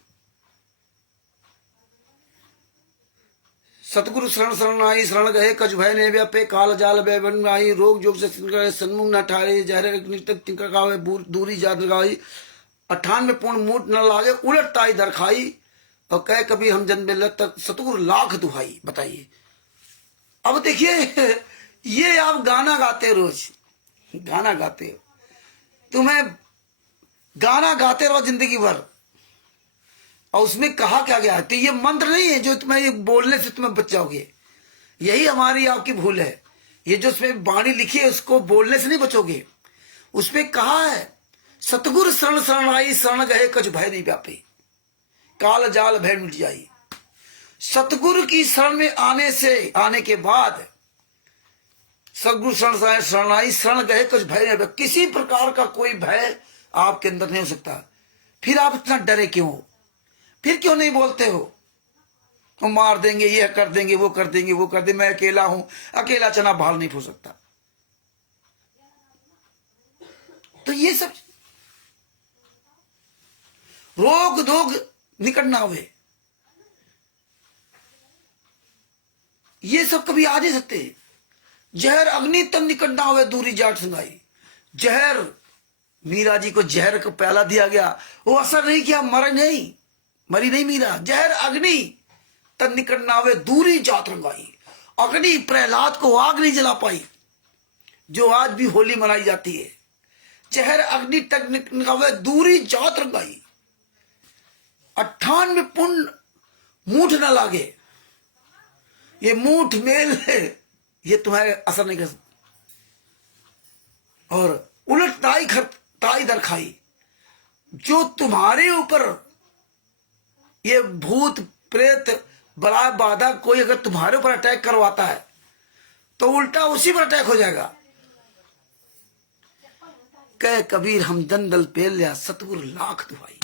सतगुरु शरण शरण आई, शरण गए कछ भय नहीं व्यापे, काल जाल भय बन आई, रोग जोग से सन्मुख न ठारे, जहर तिनकावे दूरी जात लगाई, 98 पूर्ण मूठ न लागे, उलट ताई दर खाई। और कहे कभी हम जन्म तक सतगुरु लाख दुहाई। बताइए, अब देखिए, ये आप गाना गाते हो, रोज गाना गाते हो, तुम्हें गाना गाते रहो जिंदगी भर, और उसमें कहा क्या गया है? तो ये मंत्र नहीं है जो तुम्हें ये बोलने से तुम्हें बच जाओगे। यही हमारी आपकी भूल है। ये जो उसमें वाणी लिखी है उसको बोलने से नहीं बचोगे। उसमें कहा है सतगुरु शरण शरण आई, शरण गए कछ भय नहीं व्यापे, काल जाल भय मिट जाई। सतगुरु की शरण में आने के बाद सतगुरु शरण आई, शरण गए कुछ भय नहीं, किसी प्रकार का कोई भय आपके अंदर नहीं हो सकता। फिर आप इतना डरे क्यों? फिर क्यों नहीं बोलते हो? हम मार देंगे, ये कर देंगे, वो कर देंगे, वो कर देंगे, मैं अकेला हूं, अकेला चना भाल नहीं फूल सकता। तो ये सब रोग धोग निकट ना हुए, ये सब कभी आ नहीं सकते। जहर अग्नि तन निकट ना हुए, दूरी जाट संगाई। जहर, मीरा जी को जहर का प्याला दिया गया, वो असर नहीं किया, मरी नहीं मीरा। जहर अग्नि तन निकट ना हुए, दूरी जात रंगाई। अग्नि प्रहलाद को आग नहीं जला पाई, जो आज भी होली मनाई जाती है। जहर अग्नि तक निकट हुए, दूरी जात रंगाई। 98 पुण्य मूठ न लागे। ये मूठ मेल है, ये तुम्हारे असर नहीं कर सकता। और उलट ताई दर खाई, जो तुम्हारे ऊपर ये भूत प्रेत बला बाधा कोई अगर तुम्हारे ऊपर अटैक करवाता है तो उल्टा उसी पर अटैक हो जाएगा। कह कबीर हम दंदल पेल लिया, सतगुरु लाख दुहाई,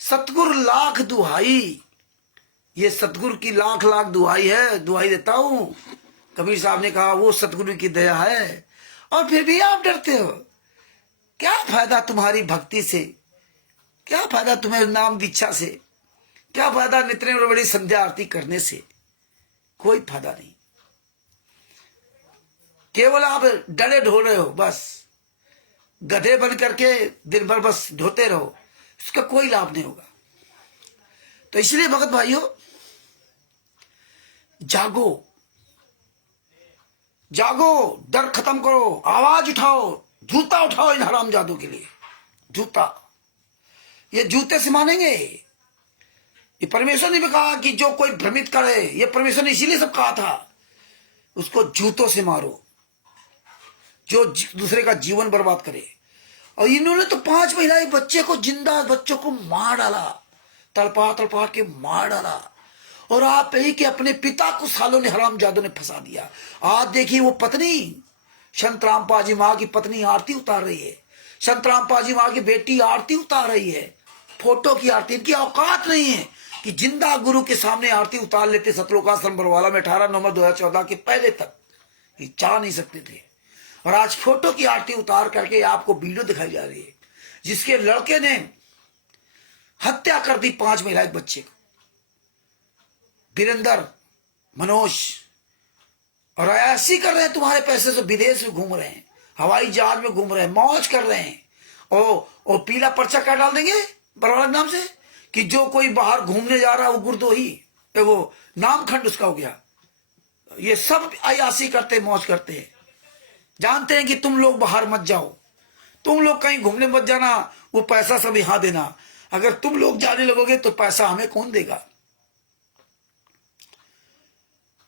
सतगुरु लाख दुहाई। ये सतगुरु की लाख लाख दुहाई है, दुहाई देता हूं। कबीर साहब ने कहा वो सतगुरु की दया है, और फिर भी आप डरते हो। क्या फायदा तुम्हारी भक्ति से, क्या फायदा तुम्हें नाम दीक्षा से, क्या फायदा नित्य और बड़ी संध्या आरती करने से? कोई फायदा नहीं। केवल आप डरे ढो रहे हो, बस गधे बन करके दिन भर बस ढोते रहो, उसका कोई लाभ नहीं होगा। तो इसलिए भगत भाइयों, जागो जागो, डर खत्म करो, आवाज उठाओ, जूता उठाओ इन हरामजादों के लिए। जूता, ये जूते से मानेंगे। ये परमेश्वर ने भी कहा कि जो कोई भ्रमित करे, ये परमेश्वर ने इसीलिए सब कहा था, उसको जूतों से मारो, जो दूसरे का जीवन बर्बाद करे। और इन्होंने तो 5 महिलाएं बच्चे को, जिंदा बच्चों को मार डाला, तड़पा तड़पा के मार डाला। और आप ही के अपने पिता को सालों ने हरामजादों ने फंसा दिया। आज देखिए वो पत्नी संत रामपाल जी माँ की पत्नी आरती उतार रही है, संत रामपाल जी माँ की बेटी आरती उतार रही है, फोटो की आरती। इनकी औकात नहीं है कि जिंदा गुरु के सामने आरती उतार लेते। सतलोकाश्रम बरवाला में 18 नवंबर 2014 के पहले तक ये चाह नहीं सकते थे, और आज फोटो की आरती उतार करके आपको वीडियो दिखाई जा रही है, जिसके लड़के ने हत्या कर दी 5 महिला बच्चे को, वीरेंद्र, मनोज। और ऐसी कर रहे हैं, तुम्हारे पैसे से विदेश में घूम रहे हैं, हवाई जहाज में घूम रहे हैं, मौज कर रहे हैं। और पीला पर्चा क्या डाल देंगे बरवाला नाम से कि जो कोई बाहर घूमने जा रहा है वो गुरदोही, वो नामखंड उसका हो गया। ये सब अयासी करते, मौज करते हैं। जानते हैं कि तुम लोग बाहर मत जाओ, तुम लोग कहीं घूमने मत जाना, वो पैसा सब यहां देना। अगर तुम लोग जाने लगोगे तो पैसा हमें कौन देगा?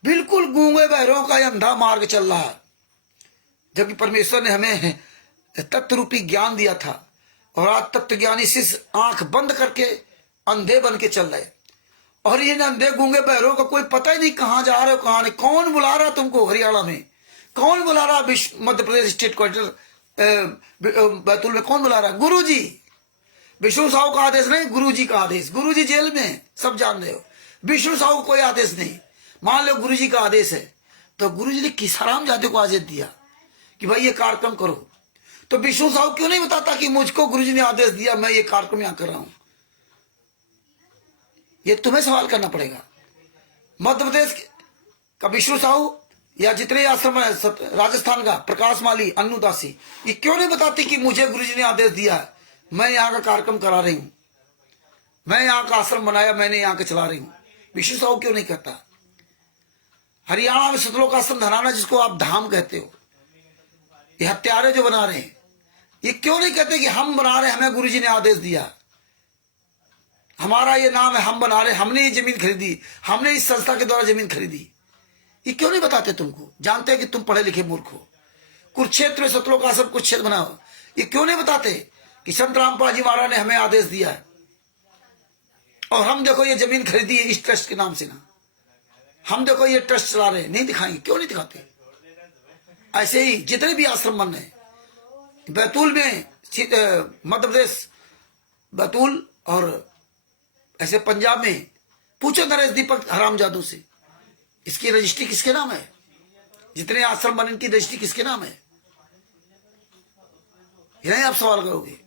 बिल्कुल गूंगे बहरों का अंधा मार्ग चल रहा है, जबकि परमेश्वर ने हमें तत्व रूपी ज्ञान दिया था। और आज तत्व ज्ञानी शिष्य आंख बंद करके अंधे बन के चल रहे। और ये अंधे गूंगे बहरों का कोई पता ही नहीं कहां जा रहे हो, कहां नहीं। कौन बुला रहा तुमको हरियाणा में? कौन बुला रहा? मध्य प्रदेश स्टेट क्वार्टर बैतूल में कौन बुला रहा? गुरु जी। विष्णु साहू का आदेश नहीं, गुरु जी का आदेश। गुरु जी जेल में, सब जान रहे हो। विष्णु साहू कोई आदेश नहीं। मान लो गुरु जी का आदेश है, तो गुरु जी ने किस हरामजादे को आदेश दिया कि भाई ये कार्यक्रम करो? तो विष्णु साहू क्यों नहीं बताता कि मुझको गुरु जी ने आदेश दिया, मैं ये कार्यक्रम यहां कर रहा हूं? ये तुम्हें सवाल करना पड़ेगा। मध्य प्रदेश का विष्णु साहू या जितने आश्रम है, राजस्थान का प्रकाश माली, अन्नू दासी, ये क्यों नहीं बताते कि मुझे गुरु जी ने आदेश दिया, मैं यहाँ का कार्यक्रम करा रही हूं, मैं यहाँ का आश्रम बनाया, मैंने यहाँ का चला रही हूं? विष्णु साहू क्यों नहीं कहता? हरियाणा में सतलोकाश्रम धराना, जिसको आप धाम कहते हो, ये हत्यारे जो बना रहे हैं, ये क्यों नहीं कहते कि हम बना रहे, हमें गुरुजी ने आदेश दिया, हमारा ये नाम है, हम बना रहे, हमने ये जमीन खरीदी, हमने इस संस्था के द्वारा जमीन खरीदी? ये क्यों नहीं बताते तुमको? जानते हैं कि तुम पढ़े लिखे मूर्ख हो। कुरुक्षेत्र में सतलोकाश्रम कुरुक्षेत्र बनाओ, ये क्यों नहीं बताते कि संत रामपाल जी महाराज ने हमें आदेश दिया है, और हम देखो ये जमीन खरीदी है इस ट्रस्ट के नाम से ना, हम देखो ये ट्रस्ट चला रहे हैं? नहीं दिखाएंगे, क्यों नहीं दिखाते? ऐसे ही जितने भी आश्रम बन रहे हैं, बैतूल में, मध्य प्रदेश बैतूल, और ऐसे पंजाब में, पूछो नरेश दीपक हरामजादू से, इसकी रजिस्ट्री किसके नाम है? जितने आश्रम बने इनकी रजिस्ट्री किसके नाम है? यही आप सवाल करोगे।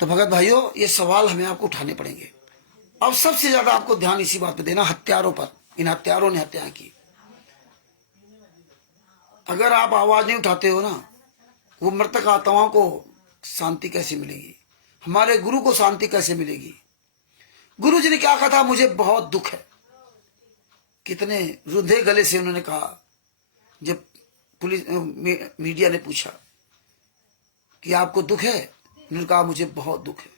तो भगत भाइयों, ये सवाल हमें आपको उठाने पड़ेंगे। अब सबसे ज्यादा आपको ध्यान इसी बात पे देना, हत्यारों पर। इन हत्यारों ने हत्या की। अगर आप आवाज नहीं उठाते हो ना, वो मृतक आत्माओं को शांति कैसे मिलेगी? हमारे गुरु को शांति कैसे मिलेगी? गुरु जी ने क्या कहा था? मुझे बहुत दुख है। कितने रुंधे गले से उन्होंने कहा। जब पुलिस मीडिया ने पूछा कि आपको दुख है, उन्होंने कहा मुझे बहुत दुख है।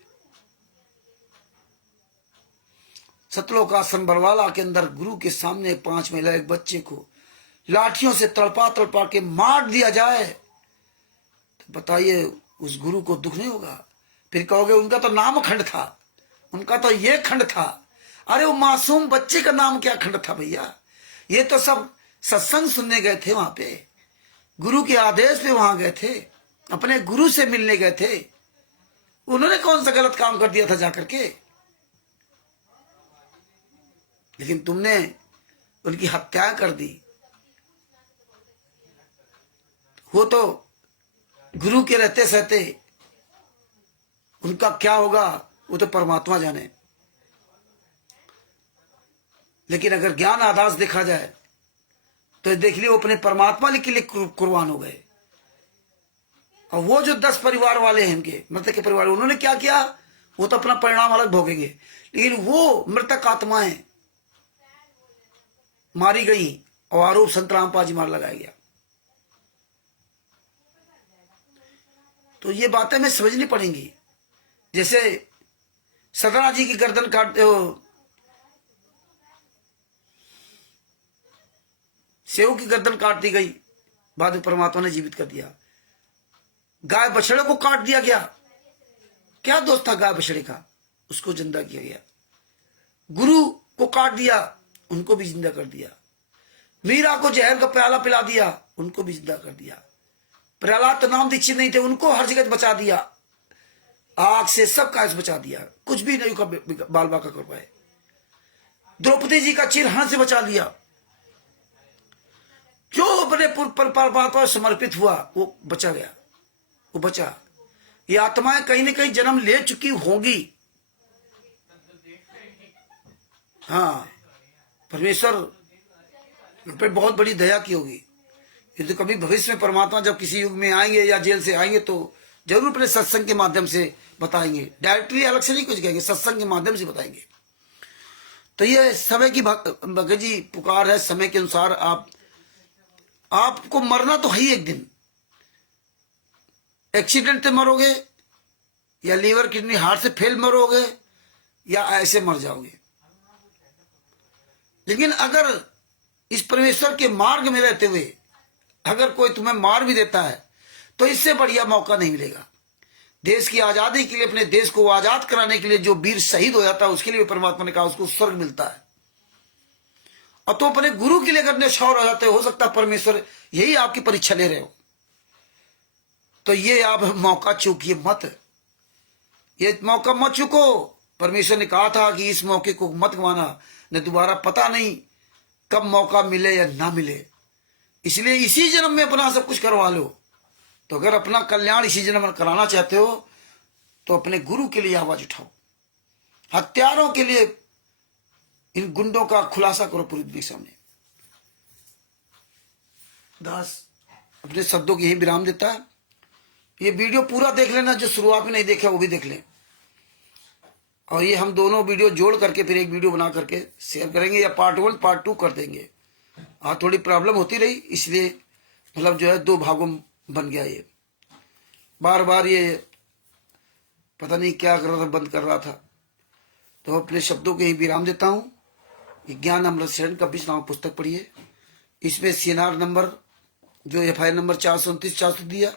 सतलोकासन बरवाला के अंदर गुरु के सामने 5 महिला एक बच्चे को लाठियों से तड़पा तड़पा के मार दिया जाए, तो बताइए उस गुरु को दुख नहीं होगा? फिर कहोगे उनका तो नाम खंड था, उनका तो ये खंड था। अरे वो मासूम बच्चे का नाम क्या खंड था भैया? ये तो सब सत्संग सुनने गए थे, वहां पे गुरु के आदेश पे वहां गए थे, अपने गुरु से मिलने गए थे। उन्होंने कौन सा गलत काम कर दिया था जाकर के? लेकिन तुमने उनकी हत्या कर दी। वो तो गुरु के रहते सहते उनका क्या होगा वो तो परमात्मा जाने। लेकिन अगर ज्ञान आदास देखा जाए तो देख लियो अपने परमात्मा के लिए कुर्बान हो गए। और वो जो 10 परिवार वाले हैं इनके मृतक के परिवार, उन्होंने क्या किया वो तो अपना परिणाम अलग भोगेंगे। लेकिन वो मृतक आत्माएं मारी गई और आरोप संत रामपाल जी मार लगाया गया। तो ये बातें हमें समझनी पड़ेंगी। जैसे सदना जी की गर्दन काटते हो, सेव की गर्दन काट दी गई, बाद में परमात्मा ने जीवित कर दिया। गाय बछड़े को काट दिया गया, क्या दोष था गाय बछड़े का? उसको जिंदा किया गया। गुरु को काट दिया, उनको भी जिंदा कर दिया। मीरा को जहर का प्याला पिला दिया, उनको भी जिंदा कर दिया। प्रहलाद तो नाम दीक्षित नहीं थे, उनको हर जगह बचा दिया। आग से सब काज बचा दिया, कुछ भी नहीं का बाल बाका कर पाए। द्रौपदी जी का चिरहरण से बचा लिया। जो अपने परमात्मा समर्पित हुआ वो बचा गया, वो बचा। ये आत्माएं कहीं ना कहीं जन्म ले चुकी होंगी। हाँ, परमेश्वर पे बहुत बड़ी दया की होगी। ये तो कभी भविष्य में परमात्मा जब किसी युग में आएंगे या जेल से आएंगे तो जरूर अपने सत्संग के माध्यम से बताएंगे। डायरेक्टली अलग से नहीं कुछ कहेंगे, सत्संग के माध्यम से बताएंगे। तो ये समय की भगत जी पुकार है। समय के अनुसार आपको मरना तो है ही एक दिन। एक्सीडेंट से मरोगे या लीवर किडनी हार्ट से फेल मरोगे या ऐसे मर जाओगे। लेकिन अगर इस परमेश्वर के मार्ग में रहते हुए अगर कोई तुम्हें मार भी देता है तो इससे बढ़िया मौका नहीं मिलेगा। देश की आजादी के लिए, अपने देश को आजाद कराने के लिए जो वीर शहीद हो जाता है उसके लिए परमात्मा ने कहा उसको स्वर्ग मिलता है। और तो अपने गुरु के लिए अगर न्यौछावर हो जाते हो सकता है परमेश्वर यही आपकी परीक्षा ले रहे हो। तो ये आप मौका चूकिए मत, ये मौका मत चूको। परमेश्वर ने कहा था कि इस मौके को मत गंवाना, न दोबारा पता नहीं कब मौका मिले या ना मिले। इसलिए इसी जन्म में अपना सब कुछ करवा लो। तो अगर अपना कल्याण इसी जन्म में कराना चाहते हो तो अपने गुरु के लिए आवाज उठाओ। हत्यारों के लिए इन गुंडों का खुलासा करो पूरी दुनिया के सामने। दास अपने शब्दों की यही विराम देता है। ये वीडियो पूरा देख लेना, जो शुरुआत में नहीं देखा वो भी देख लें। और ये हम दोनों वीडियो जोड़ करके फिर एक वीडियो बना करके शेयर करेंगे या पार्ट 1 पार्ट 2 कर देंगे। थोड़ी प्रॉब्लम होती रही इसलिए मतलब जो है 2 भागों में बन गया। ये बार बार ये पता नहीं क्या कर रहा था, बंद कर रहा था। तो अपने शब्दों के ही विराम देता हूँ। ज्ञान अमृत शरण का 20 नाम पुस्तक पढ़िए। इसमें CNR नंबर जो FIR नंबर 429 दिया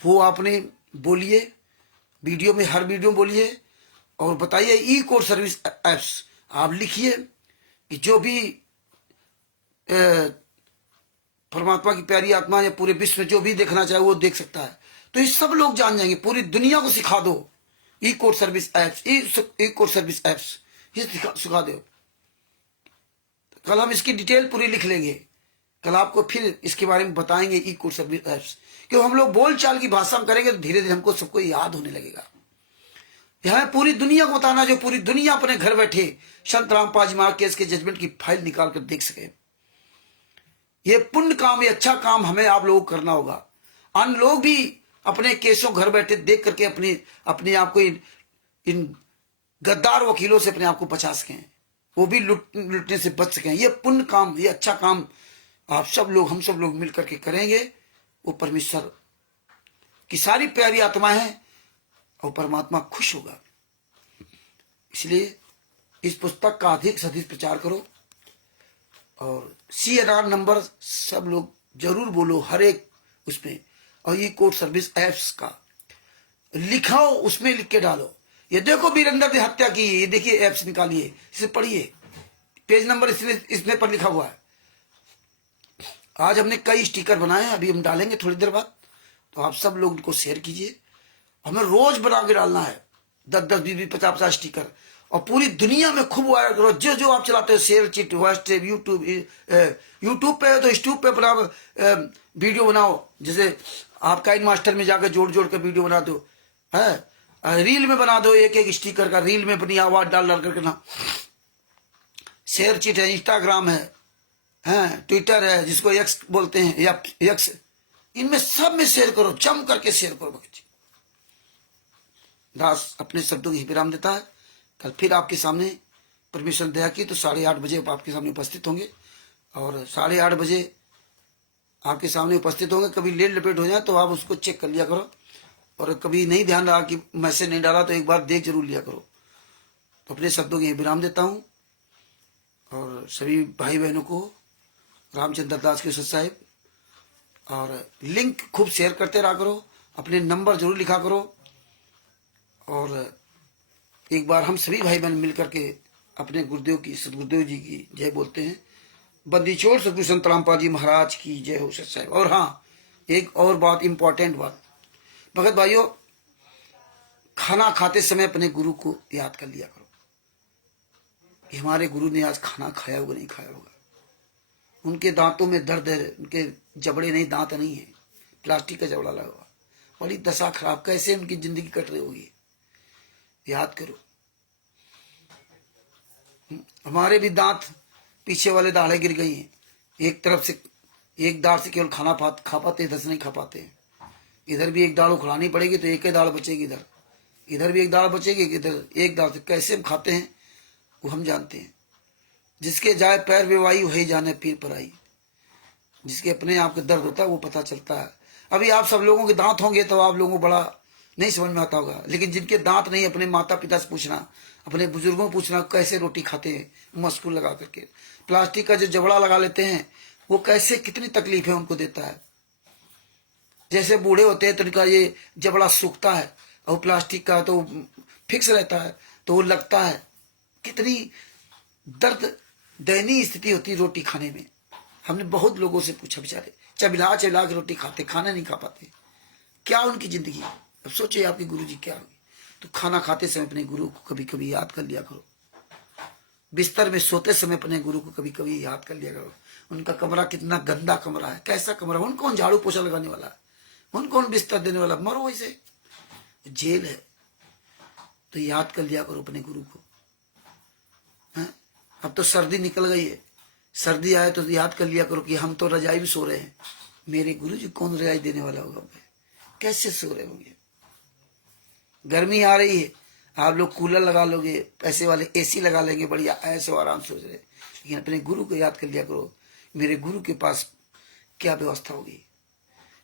वो आपने बोलिए, वीडियो में हर वीडियो बोलिए और बताइए। ई कोर्स सर्विस एप्स आप लिखिए कि जो भी परमात्मा की प्यारी आत्मा या पूरे विश्व में जो भी देखना चाहे वो देख सकता है। तो ये सब लोग जान जाएंगे, पूरी दुनिया को सिखा दो ई कोर्स सर्विस एप्स, ई कोर्स सर्विस एप्स ये सिखा दो। कल हम इसकी डिटेल पूरी लिख लेंगे। कल आपको फिर इसके बारे में बताएंगे ई कोर्स सर्विस एप्स। क्यों हम लोग बोलचाल की भाषा में करेंगे तो धीरे धीरे हमको सबको याद होने लगेगा। यह पूरी दुनिया को बताना, जो पूरी दुनिया अपने घर बैठे संत रामपाल जी महाराज केस के जजमेंट की फाइल निकाल कर देख सके। ये पुण्य काम, ये अच्छा काम हमें आप लोगों को करना होगा। अन्य लोग भी अपने केसों घर बैठे देख करके अपने आप को इन गद्दार वकीलों से अपने आप को बचा सकें, वो भी लुटने से बच सकें। ये पुण्य काम, ये अच्छा काम आप सब लोग, हम सब लोग मिलकर के करेंगे। वो परमेश्वर की सारी प्यारी आत्मा है और परमात्मा खुश होगा। इसलिए इस पुस्तक का अधिक से अधिक प्रचार करो और CNR नंबर सब लोग जरूर बोलो हर एक उसमें। और ई कोर्ट सर्विस ऐप्स का लिखाओ, उसमें लिख के डालो, ये देखो वीरेंद्र ने हत्या की, ये देखिए ऐप्स निकालिए, इसे पढ़िए, पेज नंबर इसमें पर लिखा हुआ है। आज हमने कई स्टिकर बनाए हैं, अभी हम डालेंगे थोड़ी देर बाद, तो आप सब लोग उनको शेयर कीजिए। हमें रोज बना के डालना है 10-10, 20-20, 50-50 स्टिकर, और पूरी दुनिया में खूब वायरल करो। जो जो आप चलाते हो, शेयर चिट, व्हाट्सएप, यूट्यूब पे है तो यूट्यूब पे अपना वीडियो बनाओ, जैसे आप काइन मास्टर में जाकर जोड़ जोड़ कर वीडियो बना दो, है रील में बना दो, एक एक स्टिकर का रील में अपनी आवाज डाल डाल करके ना। शेयर चिट है, इंस्टाग्राम है, ट्विटर है जिसको एक्स बोलते हैं, या एक्स, इनमें सब में शेयर करो, जम करके शेयर करो। भगत जी दास अपने शब्दों की विराम देता है। कल फिर आपके सामने परमेश्वर दया की तो 8:30 बजे आपके सामने उपस्थित होंगे, और 8:30 बजे आपके सामने उपस्थित होंगे। कभी लेट लपेट हो जाए तो आप उसको चेक कर लिया करो, और कभी नहीं ध्यान रहा कि मैसेज नहीं डाला तो एक बार देख जरूर लिया करो। तो अपने शब्दों की विराम देता हूँ, और सभी भाई बहनों को रामचंद्र दास के साहिब, और लिंक खूब शेयर करते रहा करो, अपने नंबर जरूर लिखा करो, और एक बार हम सभी भाई बहन मिलकर के अपने गुरुदेव की, सदगुरुदेव जी की जय बोलते हैं। बंदीछोड़ सदगुरु संत रामपाल जी महाराज की जय हो साहिब। और हाँ, एक और बात, इंपॉर्टेंट बात, भगत भाइयों, खाना खाते समय अपने गुरु को याद कर लिया करो कि हमारे गुरु ने आज खाना खाया होगा नहीं खाया होगा। उनके दांतों में दर्द है, उनके जबड़े नहीं, दांत नहीं है, प्लास्टिक का जबड़ा लगा हुआ, बड़ी दशा खराब, कैसे उनकी जिंदगी कट रही होगी, याद करो। हमारे भी दांत, पीछे वाले दाढ़े गिर गई हैं, एक तरफ से, एक दाढ़ से केवल खाना खा पाते, इधर से नहीं खा पाते। इधर भी एक दाढ़ उखड़ानी पड़ेगी तो एक ही दाढ़ बचेगी, इधर भी एक दाढ़ बचेगी, इधर एक दाढ़ से कैसे हम खाते हैं वो हम जानते हैं। जिसके जाए पैर बेवाई वही जाने पीर पर आई। जिसके अपने आप का दर्द होता है वो पता चलता है। अभी आप सब लोगों के दांत होंगे तो आप लोगों को बड़ा नहीं समझ में आता होगा, लेकिन जिनके दांत नहीं, अपने माता पिता से पूछना, अपने बुजुर्गों को पूछना कैसे रोटी खाते हैं मस्कुल लगा करके। प्लास्टिक का जो जबड़ा लगा लेते हैं वो कैसे, कितनी तकलीफें उनको देता है। जैसे बूढ़े होते हैं तो उनका ये जबड़ा सूखता है, और प्लास्टिक का तो फिक्स रहता है तो वो लगता है। कितनी दर्द दयनीय स्थिति होती है रोटी खाने में। हमने बहुत लोगों से पूछा, बेचारे चबिला चबिला के रोटी खाते, खाना नहीं खा पाते, क्या उनकी जिंदगी। अब सोचिए आपके गुरु जी क्या होगी। तो खाना खाते समय अपने गुरु को कभी कभी याद कर लिया करो, बिस्तर में सोते समय अपने गुरु को कभी कभी याद कर लिया करो। उनका कमरा कितना गंदा कमरा है, कैसा कमरा, उन कौन झाड़ू पोछा लगाने वाला है, उन कौन बिस्तर देने वाला, मरो वैसे, जेल है। तो याद कर लिया करो अपने गुरु को। अब तो सर्दी निकल गई है, सर्दी आए तो याद कर लिया करो कि हम तो रजाई में सो रहे हैं, मेरे गुरु जी कौन रजाई देने वाला होगा, कैसे सो रहे होंगे। गर्मी आ रही है, आप लोग कूलर लगा लोगे, पैसे वाले AC लगा लेंगे, बढ़िया ऐसे आराम सोच रहे। लेकिन अपने गुरु को याद कर लिया करो, मेरे गुरु के पास क्या व्यवस्था होगी।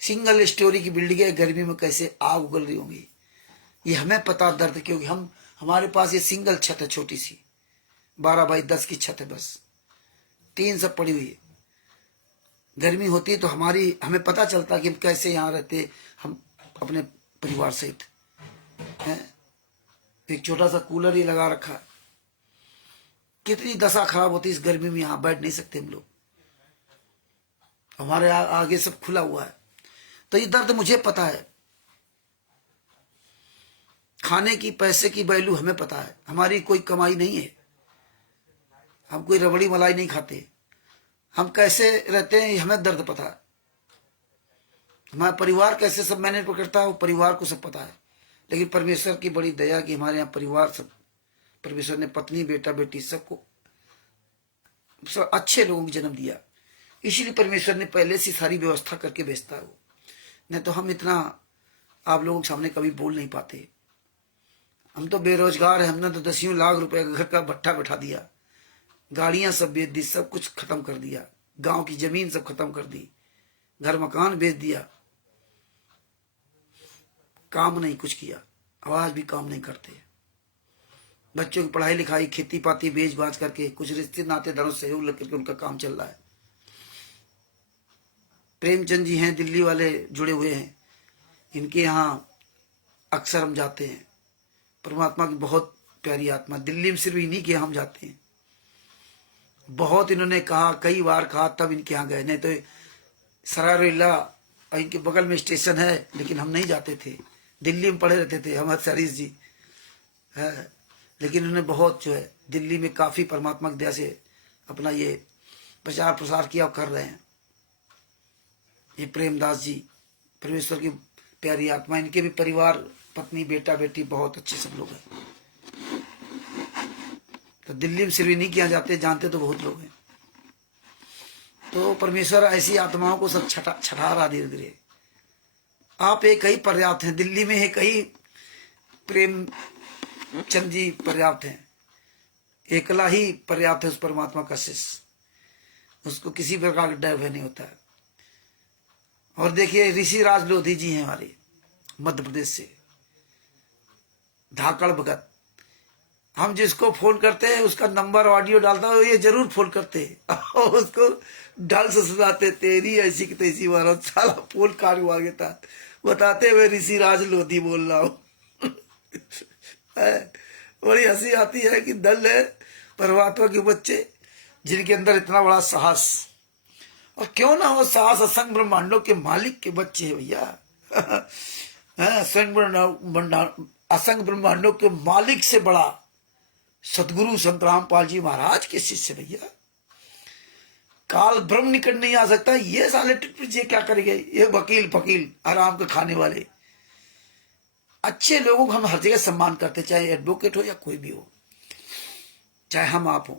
सिंगल स्टोरी की बिल्डिंग है, गर्मी में कैसे आग उगल रही होंगी, ये हमें पता दर्द, क्योंकि हमारे पास ये सिंगल छत है, छोटी सी 12x10 की छत है, बस टीन सब पड़ी हुई है। गर्मी होती है तो हमें पता चलता कि हम कैसे यहाँ रहते, हम अपने परिवार सहित हैं। एक छोटा सा कूलर ही लगा रखा है, कितनी दशा खराब होती है इस गर्मी में, यहाँ बैठ नहीं सकते हम लोग, हमारे आगे सब खुला हुआ है। तो ये दर्द मुझे पता है। खाने की, पैसे की वैल्यू हमें पता है, हमारी कोई कमाई नहीं है, हम कोई रबड़ी मलाई नहीं खाते, हम कैसे रहते हैं हमें दर्द पता है। हमारा परिवार कैसे सब मैनेज करता है वो परिवार को सब पता है। लेकिन परमेश्वर की बड़ी दया कि हमारे यहाँ परिवार सब, परमेश्वर ने पत्नी बेटा बेटी सबको, सब अच्छे लोगों को जन्म दिया, इसीलिए परमेश्वर ने पहले से सारी व्यवस्था करके भेजता है वो। नहीं तो हम इतना आप लोगों के सामने कभी बोल नहीं पाते। हम तो बेरोजगार हैं, हमने तो 10 लाख रुपए घर का भट्ठा बैठा दिया, गाड़ियां सब बेच दी, सब कुछ खत्म कर दिया, गांव की जमीन सब खत्म कर दी, घर मकान बेच दिया, काम नहीं कुछ किया, आवाज भी काम नहीं करते। बच्चों की पढ़ाई लिखाई, खेती पाती बेच बाच करके, कुछ रिश्ते नातेदारों से सहयोग लग करके उनका काम चल रहा है। प्रेमचंद जी हैं, दिल्ली वाले जुड़े हुए हैं, इनके यहाँ अक्सर हम जाते हैं। परमात्मा की बहुत प्यारी आत्मा, दिल्ली में सिर्फ इन्हीं के यहाँ हम जाते हैं। बहुत इन्होंने कहा, कई बार कहा, तब इनके यहाँ गए, नहीं तो सरारोइला इनके बगल में स्टेशन है, लेकिन हम नहीं जाते थे। दिल्ली में पढ़े रहते थे हम शरीफ जी है, लेकिन उन्होंने बहुत जो है दिल्ली में काफी परमात्मा की दया से अपना ये प्रचार प्रसार किया और कर रहे हैं। ये प्रेमदास जी, परमेश्वर की प्यारी आत्मा, इनके भी परिवार, पत्नी, बेटा, बेटी बहुत अच्छे सब लोग हैं। तो दिल्ली में सिर्फ नहीं किया जाते, जानते तो बहुत लोग हैं। तो परमेश्वर ऐसी आत्माओं को सब छठा रहा धीरे धीरे। आप एक ही पर्याप्त हैं, दिल्ली में एक ही प्रेम चंद जी पर्याप्त हैं, एकला ही पर्याप्त है उस परमात्मा का शिष्य, उसको किसी प्रकार का डर भय नहीं होता है। और देखिए ऋषि राज लोधी जी हैं हमारे मध्य प्रदेश से, धाकड़ भगत। हम जिसको फोन करते हैं उसका नंबर ऑडियो डालता है, ये जरूर फोन करते हैं और उसको ढंग से सुनाते, तेरी ऐसी की तैसी महाराज, साला फोन काट हुआ गया था, बताते हुए ऋषि राज लोधी बोल रहा हूँ। बड़ी हंसी आती है कि दल है परमात्मा के बच्चे जिनके अंदर इतना बड़ा साहस, और क्यों ना हो साहस, असंग ब्रह्मांडों के मालिक के बच्चे हैं भैया। असंग ब्रह्मांडों के मालिक से बड़ा सदगुरु संत रामपाल जी महाराज के शिष्य भैया। काल ब्रह्म निकट नहीं आ सकता, ये साले टिट ये क्या करेंगे, ये वकील फकील आराम के खाने वाले। अच्छे लोगों को हम हर जगह सम्मान करते, चाहे एडवोकेट हो या कोई भी हो, चाहे हम आप हो,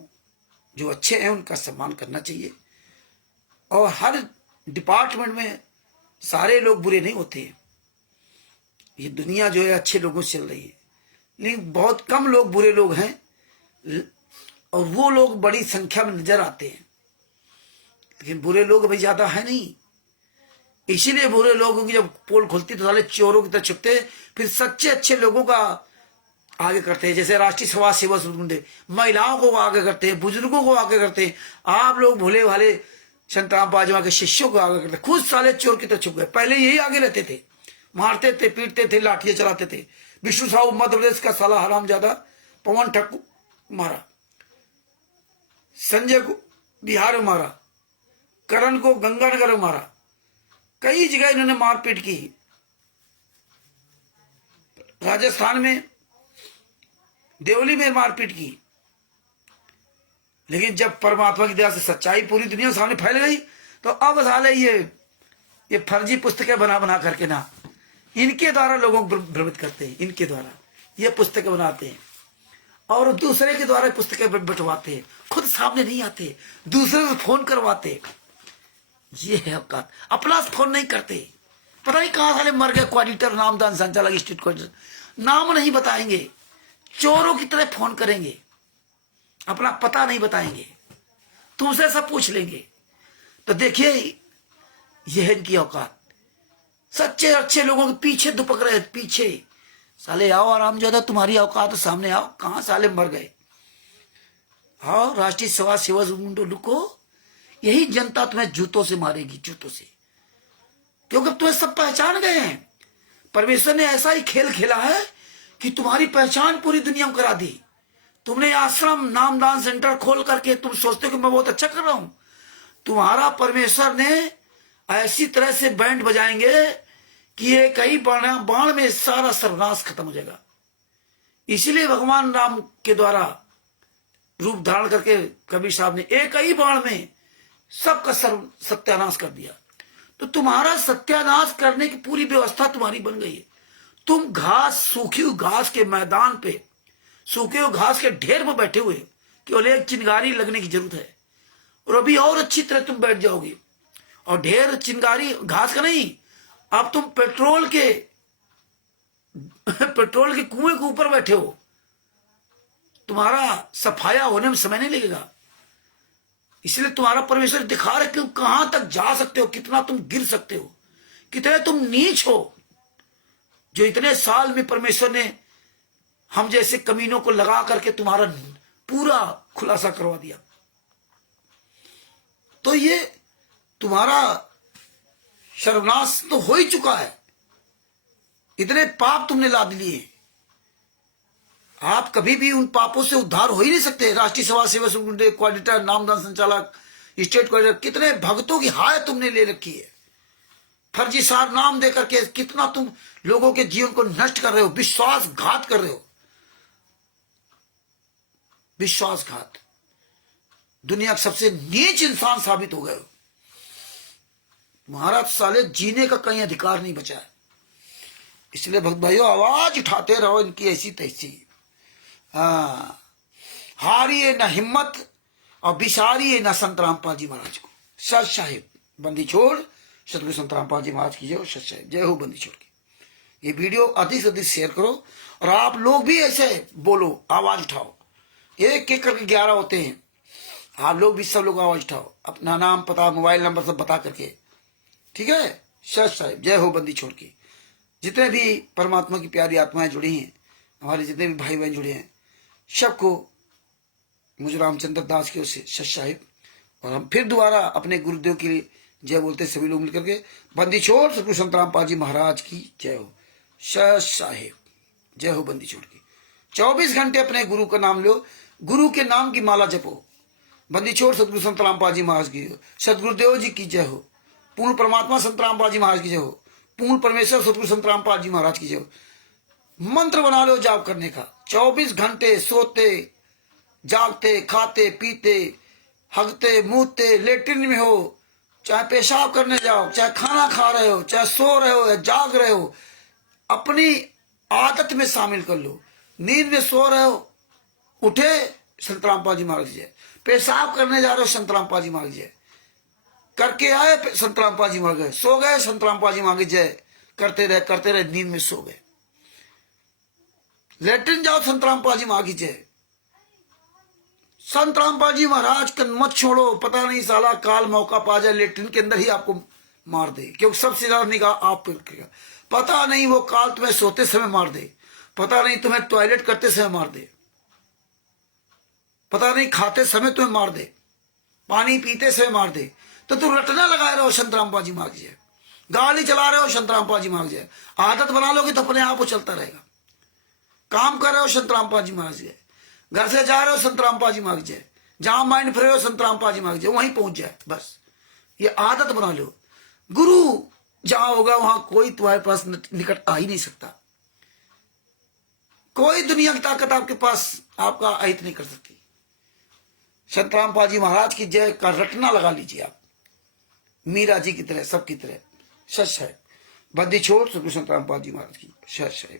जो अच्छे हैं उनका सम्मान करना चाहिए। और हर डिपार्टमेंट में सारे लोग बुरे नहीं होते हैं। ये दुनिया जो है अच्छे लोगों से चल रही है, लेकिन बहुत कम लोग बुरे लोग हैं, और वो लोग बड़ी संख्या में नजर आते हैं, लेकिन बुरे लोग अभी ज्यादा है नहीं। इसीलिए बुरे लोगों की जब पोल खुलती तो साले चोरों की तरह छुपते, फिर सच्चे अच्छे लोगों का आगे करते हैं। जैसे राष्ट्रीय समाज सेवा सुनते, महिलाओं को आगे करते हैं, बुजुर्गों को आगे करते हैं। आप लोग भोले भाले संत रामपाल जी के शिष्यों को आगे करते, खुद साले चोर की तरह छुप गए। पहले यही आगे रहते थे, मारते थे, पीटते थे, लाठियां चलाते थे। विष्णु साहू मध्य प्रदेश का साला हराम ज्यादा पवन ठक्कू मारा, संजय को बिहार में मारा, करण को गंगानगर में मारा, कई जगह इन्होंने मारपीट की। राजस्थान में देवली में मारपीट की। लेकिन जब परमात्मा की दया से सच्चाई पूरी दुनिया के सामने फैल गई, तो अब साले ये फर्जी पुस्तकें बना बना करके ना, इनके द्वारा लोगों को भ्रमित करते हैं। इनके द्वारा ये पुस्तकें बनाते हैं और दूसरे के द्वारा पुस्तकें बंटवाते हैं, खुद सामने नहीं आते, दूसरे से फोन करवाते। ये है औकात, अपना फोन नहीं करते। पता नहीं कहां साले मर गए, क्वाडिटर, नामदान संचालक, स्टेट क्वाडिटर, नाम नहीं बताएंगे, चोरों की तरह फोन करेंगे, अपना पता नहीं बताएंगे, तुमसे सब पूछ लेंगे। तो देखिए यह है इनकी औकात। सच्चे अच्छे लोगों के पीछे दुपक रहे, पीछे साले आओ आराम ज्यादा, तुम्हारी औकात तो सामने आओ, कहां साले मर गए। आओ राष्ट्रीय समाज सेवा लुको, यही जनता तुम्हें जूतों से मारेगी, जूतों से, क्योंकि तुम्हें सब पहचान गए हैं। परमेश्वर ने ऐसा ही खेल खेला है कि तुम्हारी पहचान पूरी दुनिया में करा दी। तुमने आश्रम नामदान सेंटर खोल करके तुम सोचते हो कि मैं बहुत अच्छा कर रहा हूं, तुम्हारा परमेश्वर ने ऐसी तरह से बैंड बजाएंगे कि ये कई बाण में सारा सर्वनाश खत्म हो जाएगा। इसीलिए भगवान राम के द्वारा रूप धारण करके कबीर साहब ने एक ही बाण में सबका सत्यानाश कर दिया। तो तुम्हारा सत्यानाश करने की पूरी व्यवस्था तुम्हारी बन गई है। तुम घास, सूखी हुई घास के मैदान पे, सूखे हुए घास के ढेर में बैठे हुए, केवल एक चिंगारी लगने की जरूरत है, और अभी और अच्छी तरह तुम बैठ जाओगे। और ढेर चिंगारी घास का नहीं, अब तुम पेट्रोल के कुएं के ऊपर बैठे हो, तुम्हारा सफाया होने में समय नहीं लगेगा। इसलिए तुम्हारा परमेश्वर दिखा रहे कि कहां तक जा सकते हो, कितना तुम गिर सकते हो, कितने तुम नीच हो। जो इतने साल में परमेश्वर ने हम जैसे कमीनों को लगा करके तुम्हारा पूरा खुलासा करवा दिया। तो ये तुम्हारा सर्वनाश तो हो ही चुका है। इतने पाप तुमने लाद लिए, आप कभी भी उन पापों से उद्धार हो ही नहीं सकते। राष्ट्रीय समाज सेवा संघ कोऑर्डिनेटर, नामदान संचालक, स्टेट कोऑर्डिनेटर, कितने भक्तों की हाय तुमने ले रखी है। फर्जी सार नाम देकर के कितना तुम लोगों के जीवन को नष्ट कर रहे हो, विश्वासघात कर रहे हो, विश्वासघात। दुनिया के सबसे नीच इंसान साबित हो गए हो। महाराज साले जीने का कहीं अधिकार नहीं बचा है। इसलिए भक्त भाइयों आवाज उठाते रहो इनकी ऐसी तैसी। हाँ, हारिए न हिम्मत और बिसारिए न संत रामपाल जी महाराज को। सच साहिब बंदी छोड़ सतगुरु संत रामपाल जी महाराज की जय हो। सच साहिब जय हो बंदी छोड़ की। ये वीडियो अधिक से अधिक शेयर करो और आप लोग भी ऐसे बोलो, आवाज उठाओ। एक एक करके 11 होते हैं, आप लोग भी सब लोग आवाज उठाओ, अपना नाम पता मोबाइल नंबर सब बता करके, ठीक है। सच साहिब जय हो बंदी छोड़ की। जितने भी परमात्मा की प्यारी आत्माएं जुड़ी हैं, हमारे जितने भी भाई बहन जुड़े हैं, सबको मुझे रामचंद्र दास की ओर से सच साहिब। और हम फिर दोबारा अपने गुरुदेव के लिए जय बोलते सभी लोग मिलकर के। बंदी छोड़ सतगुरु संत रामपाल जी महाराज की जय हो। सच साहिब जय हो बंदी छोड़ की। 24 घंटे अपने गुरु का नाम लो, गुरु के नाम की माला जपो। बंदी छोड़ सतगुरु संत रामपाल जी महाराज की हो। सतगुरुदेव जी की जय हो। पूर्ण परमात्मा संत रामपाल जी महाराज की जय हो। पूर्ण परमेश्वर सतगुरु संत रामपाल जी महाराज की जय हो। मंत्र बना लो जाप करने का। 24 घंटे सोते जागते खाते पीते हगते मूतते लेटरिन में हो, चाहे पेशाब करने जाओ, चाहे खाना खा रहे हो, चाहे सो रहे हो या जाग रहे हो, अपनी आदत में शामिल कर लो। नींद में सो रहे हो, उठे संत रामपाल जी महाराज जय। पेशाब करने जा रहे हो संत रामपाल जी महाराज जय। करके आए संत रामपाल जी महाराज, सो गए संत रामपाल जी महाराज जय। करते रहे नींद में सो गए। लेटरिन जाओ संत रामपाल जी महाराज की जय। संत रामपाल जी महाराज का मत छोड़ो, पता नहीं साला काल मौका पा जाए लेटरिन के अंदर ही आपको मार दे, क्योंकि सबसे ज्यादा निगाह आप पर रखेगा। पता नहीं वो काल तुम्हें सोते समय मार दे, पता नहीं तुम्हें टॉयलेट करते समय मार दे, पता नहीं खाते समय तुम्हें मार दे, पानी पीते समय मार दे। तो तुम रटना लगाए रहो संत रामपाल जी महाराज जय। गाड़ी चला रहे हो संत रामपाल जी महाराज जय। आदत बना लोगे तो अपने आप वो चलता रहेगा। काम कर रहे हो संत रामपाल जी महाराज जय। घर से जा रहे हो संत रामपाल जी महाराज जय। जहां माइंड फ्री हो संत रामपाल जी महाराज जय, वहीं पहुंच जाए बस। ये आदत बना लो। गुरु जहां होगा वहां कोई तुम्हारे पास निकट आ ही नहीं सकता। कोई दुनिया की ताकत आपके पास आपका अहित नहीं कर सकती। संत रामपाल जी महाराज की जय का रटना लगा लीजिए आप, मीरा जी की तरह, सबकी तरह। सच है बंदी छोड़ सतगुरु संत रामपाल जी महाराज की। सच है।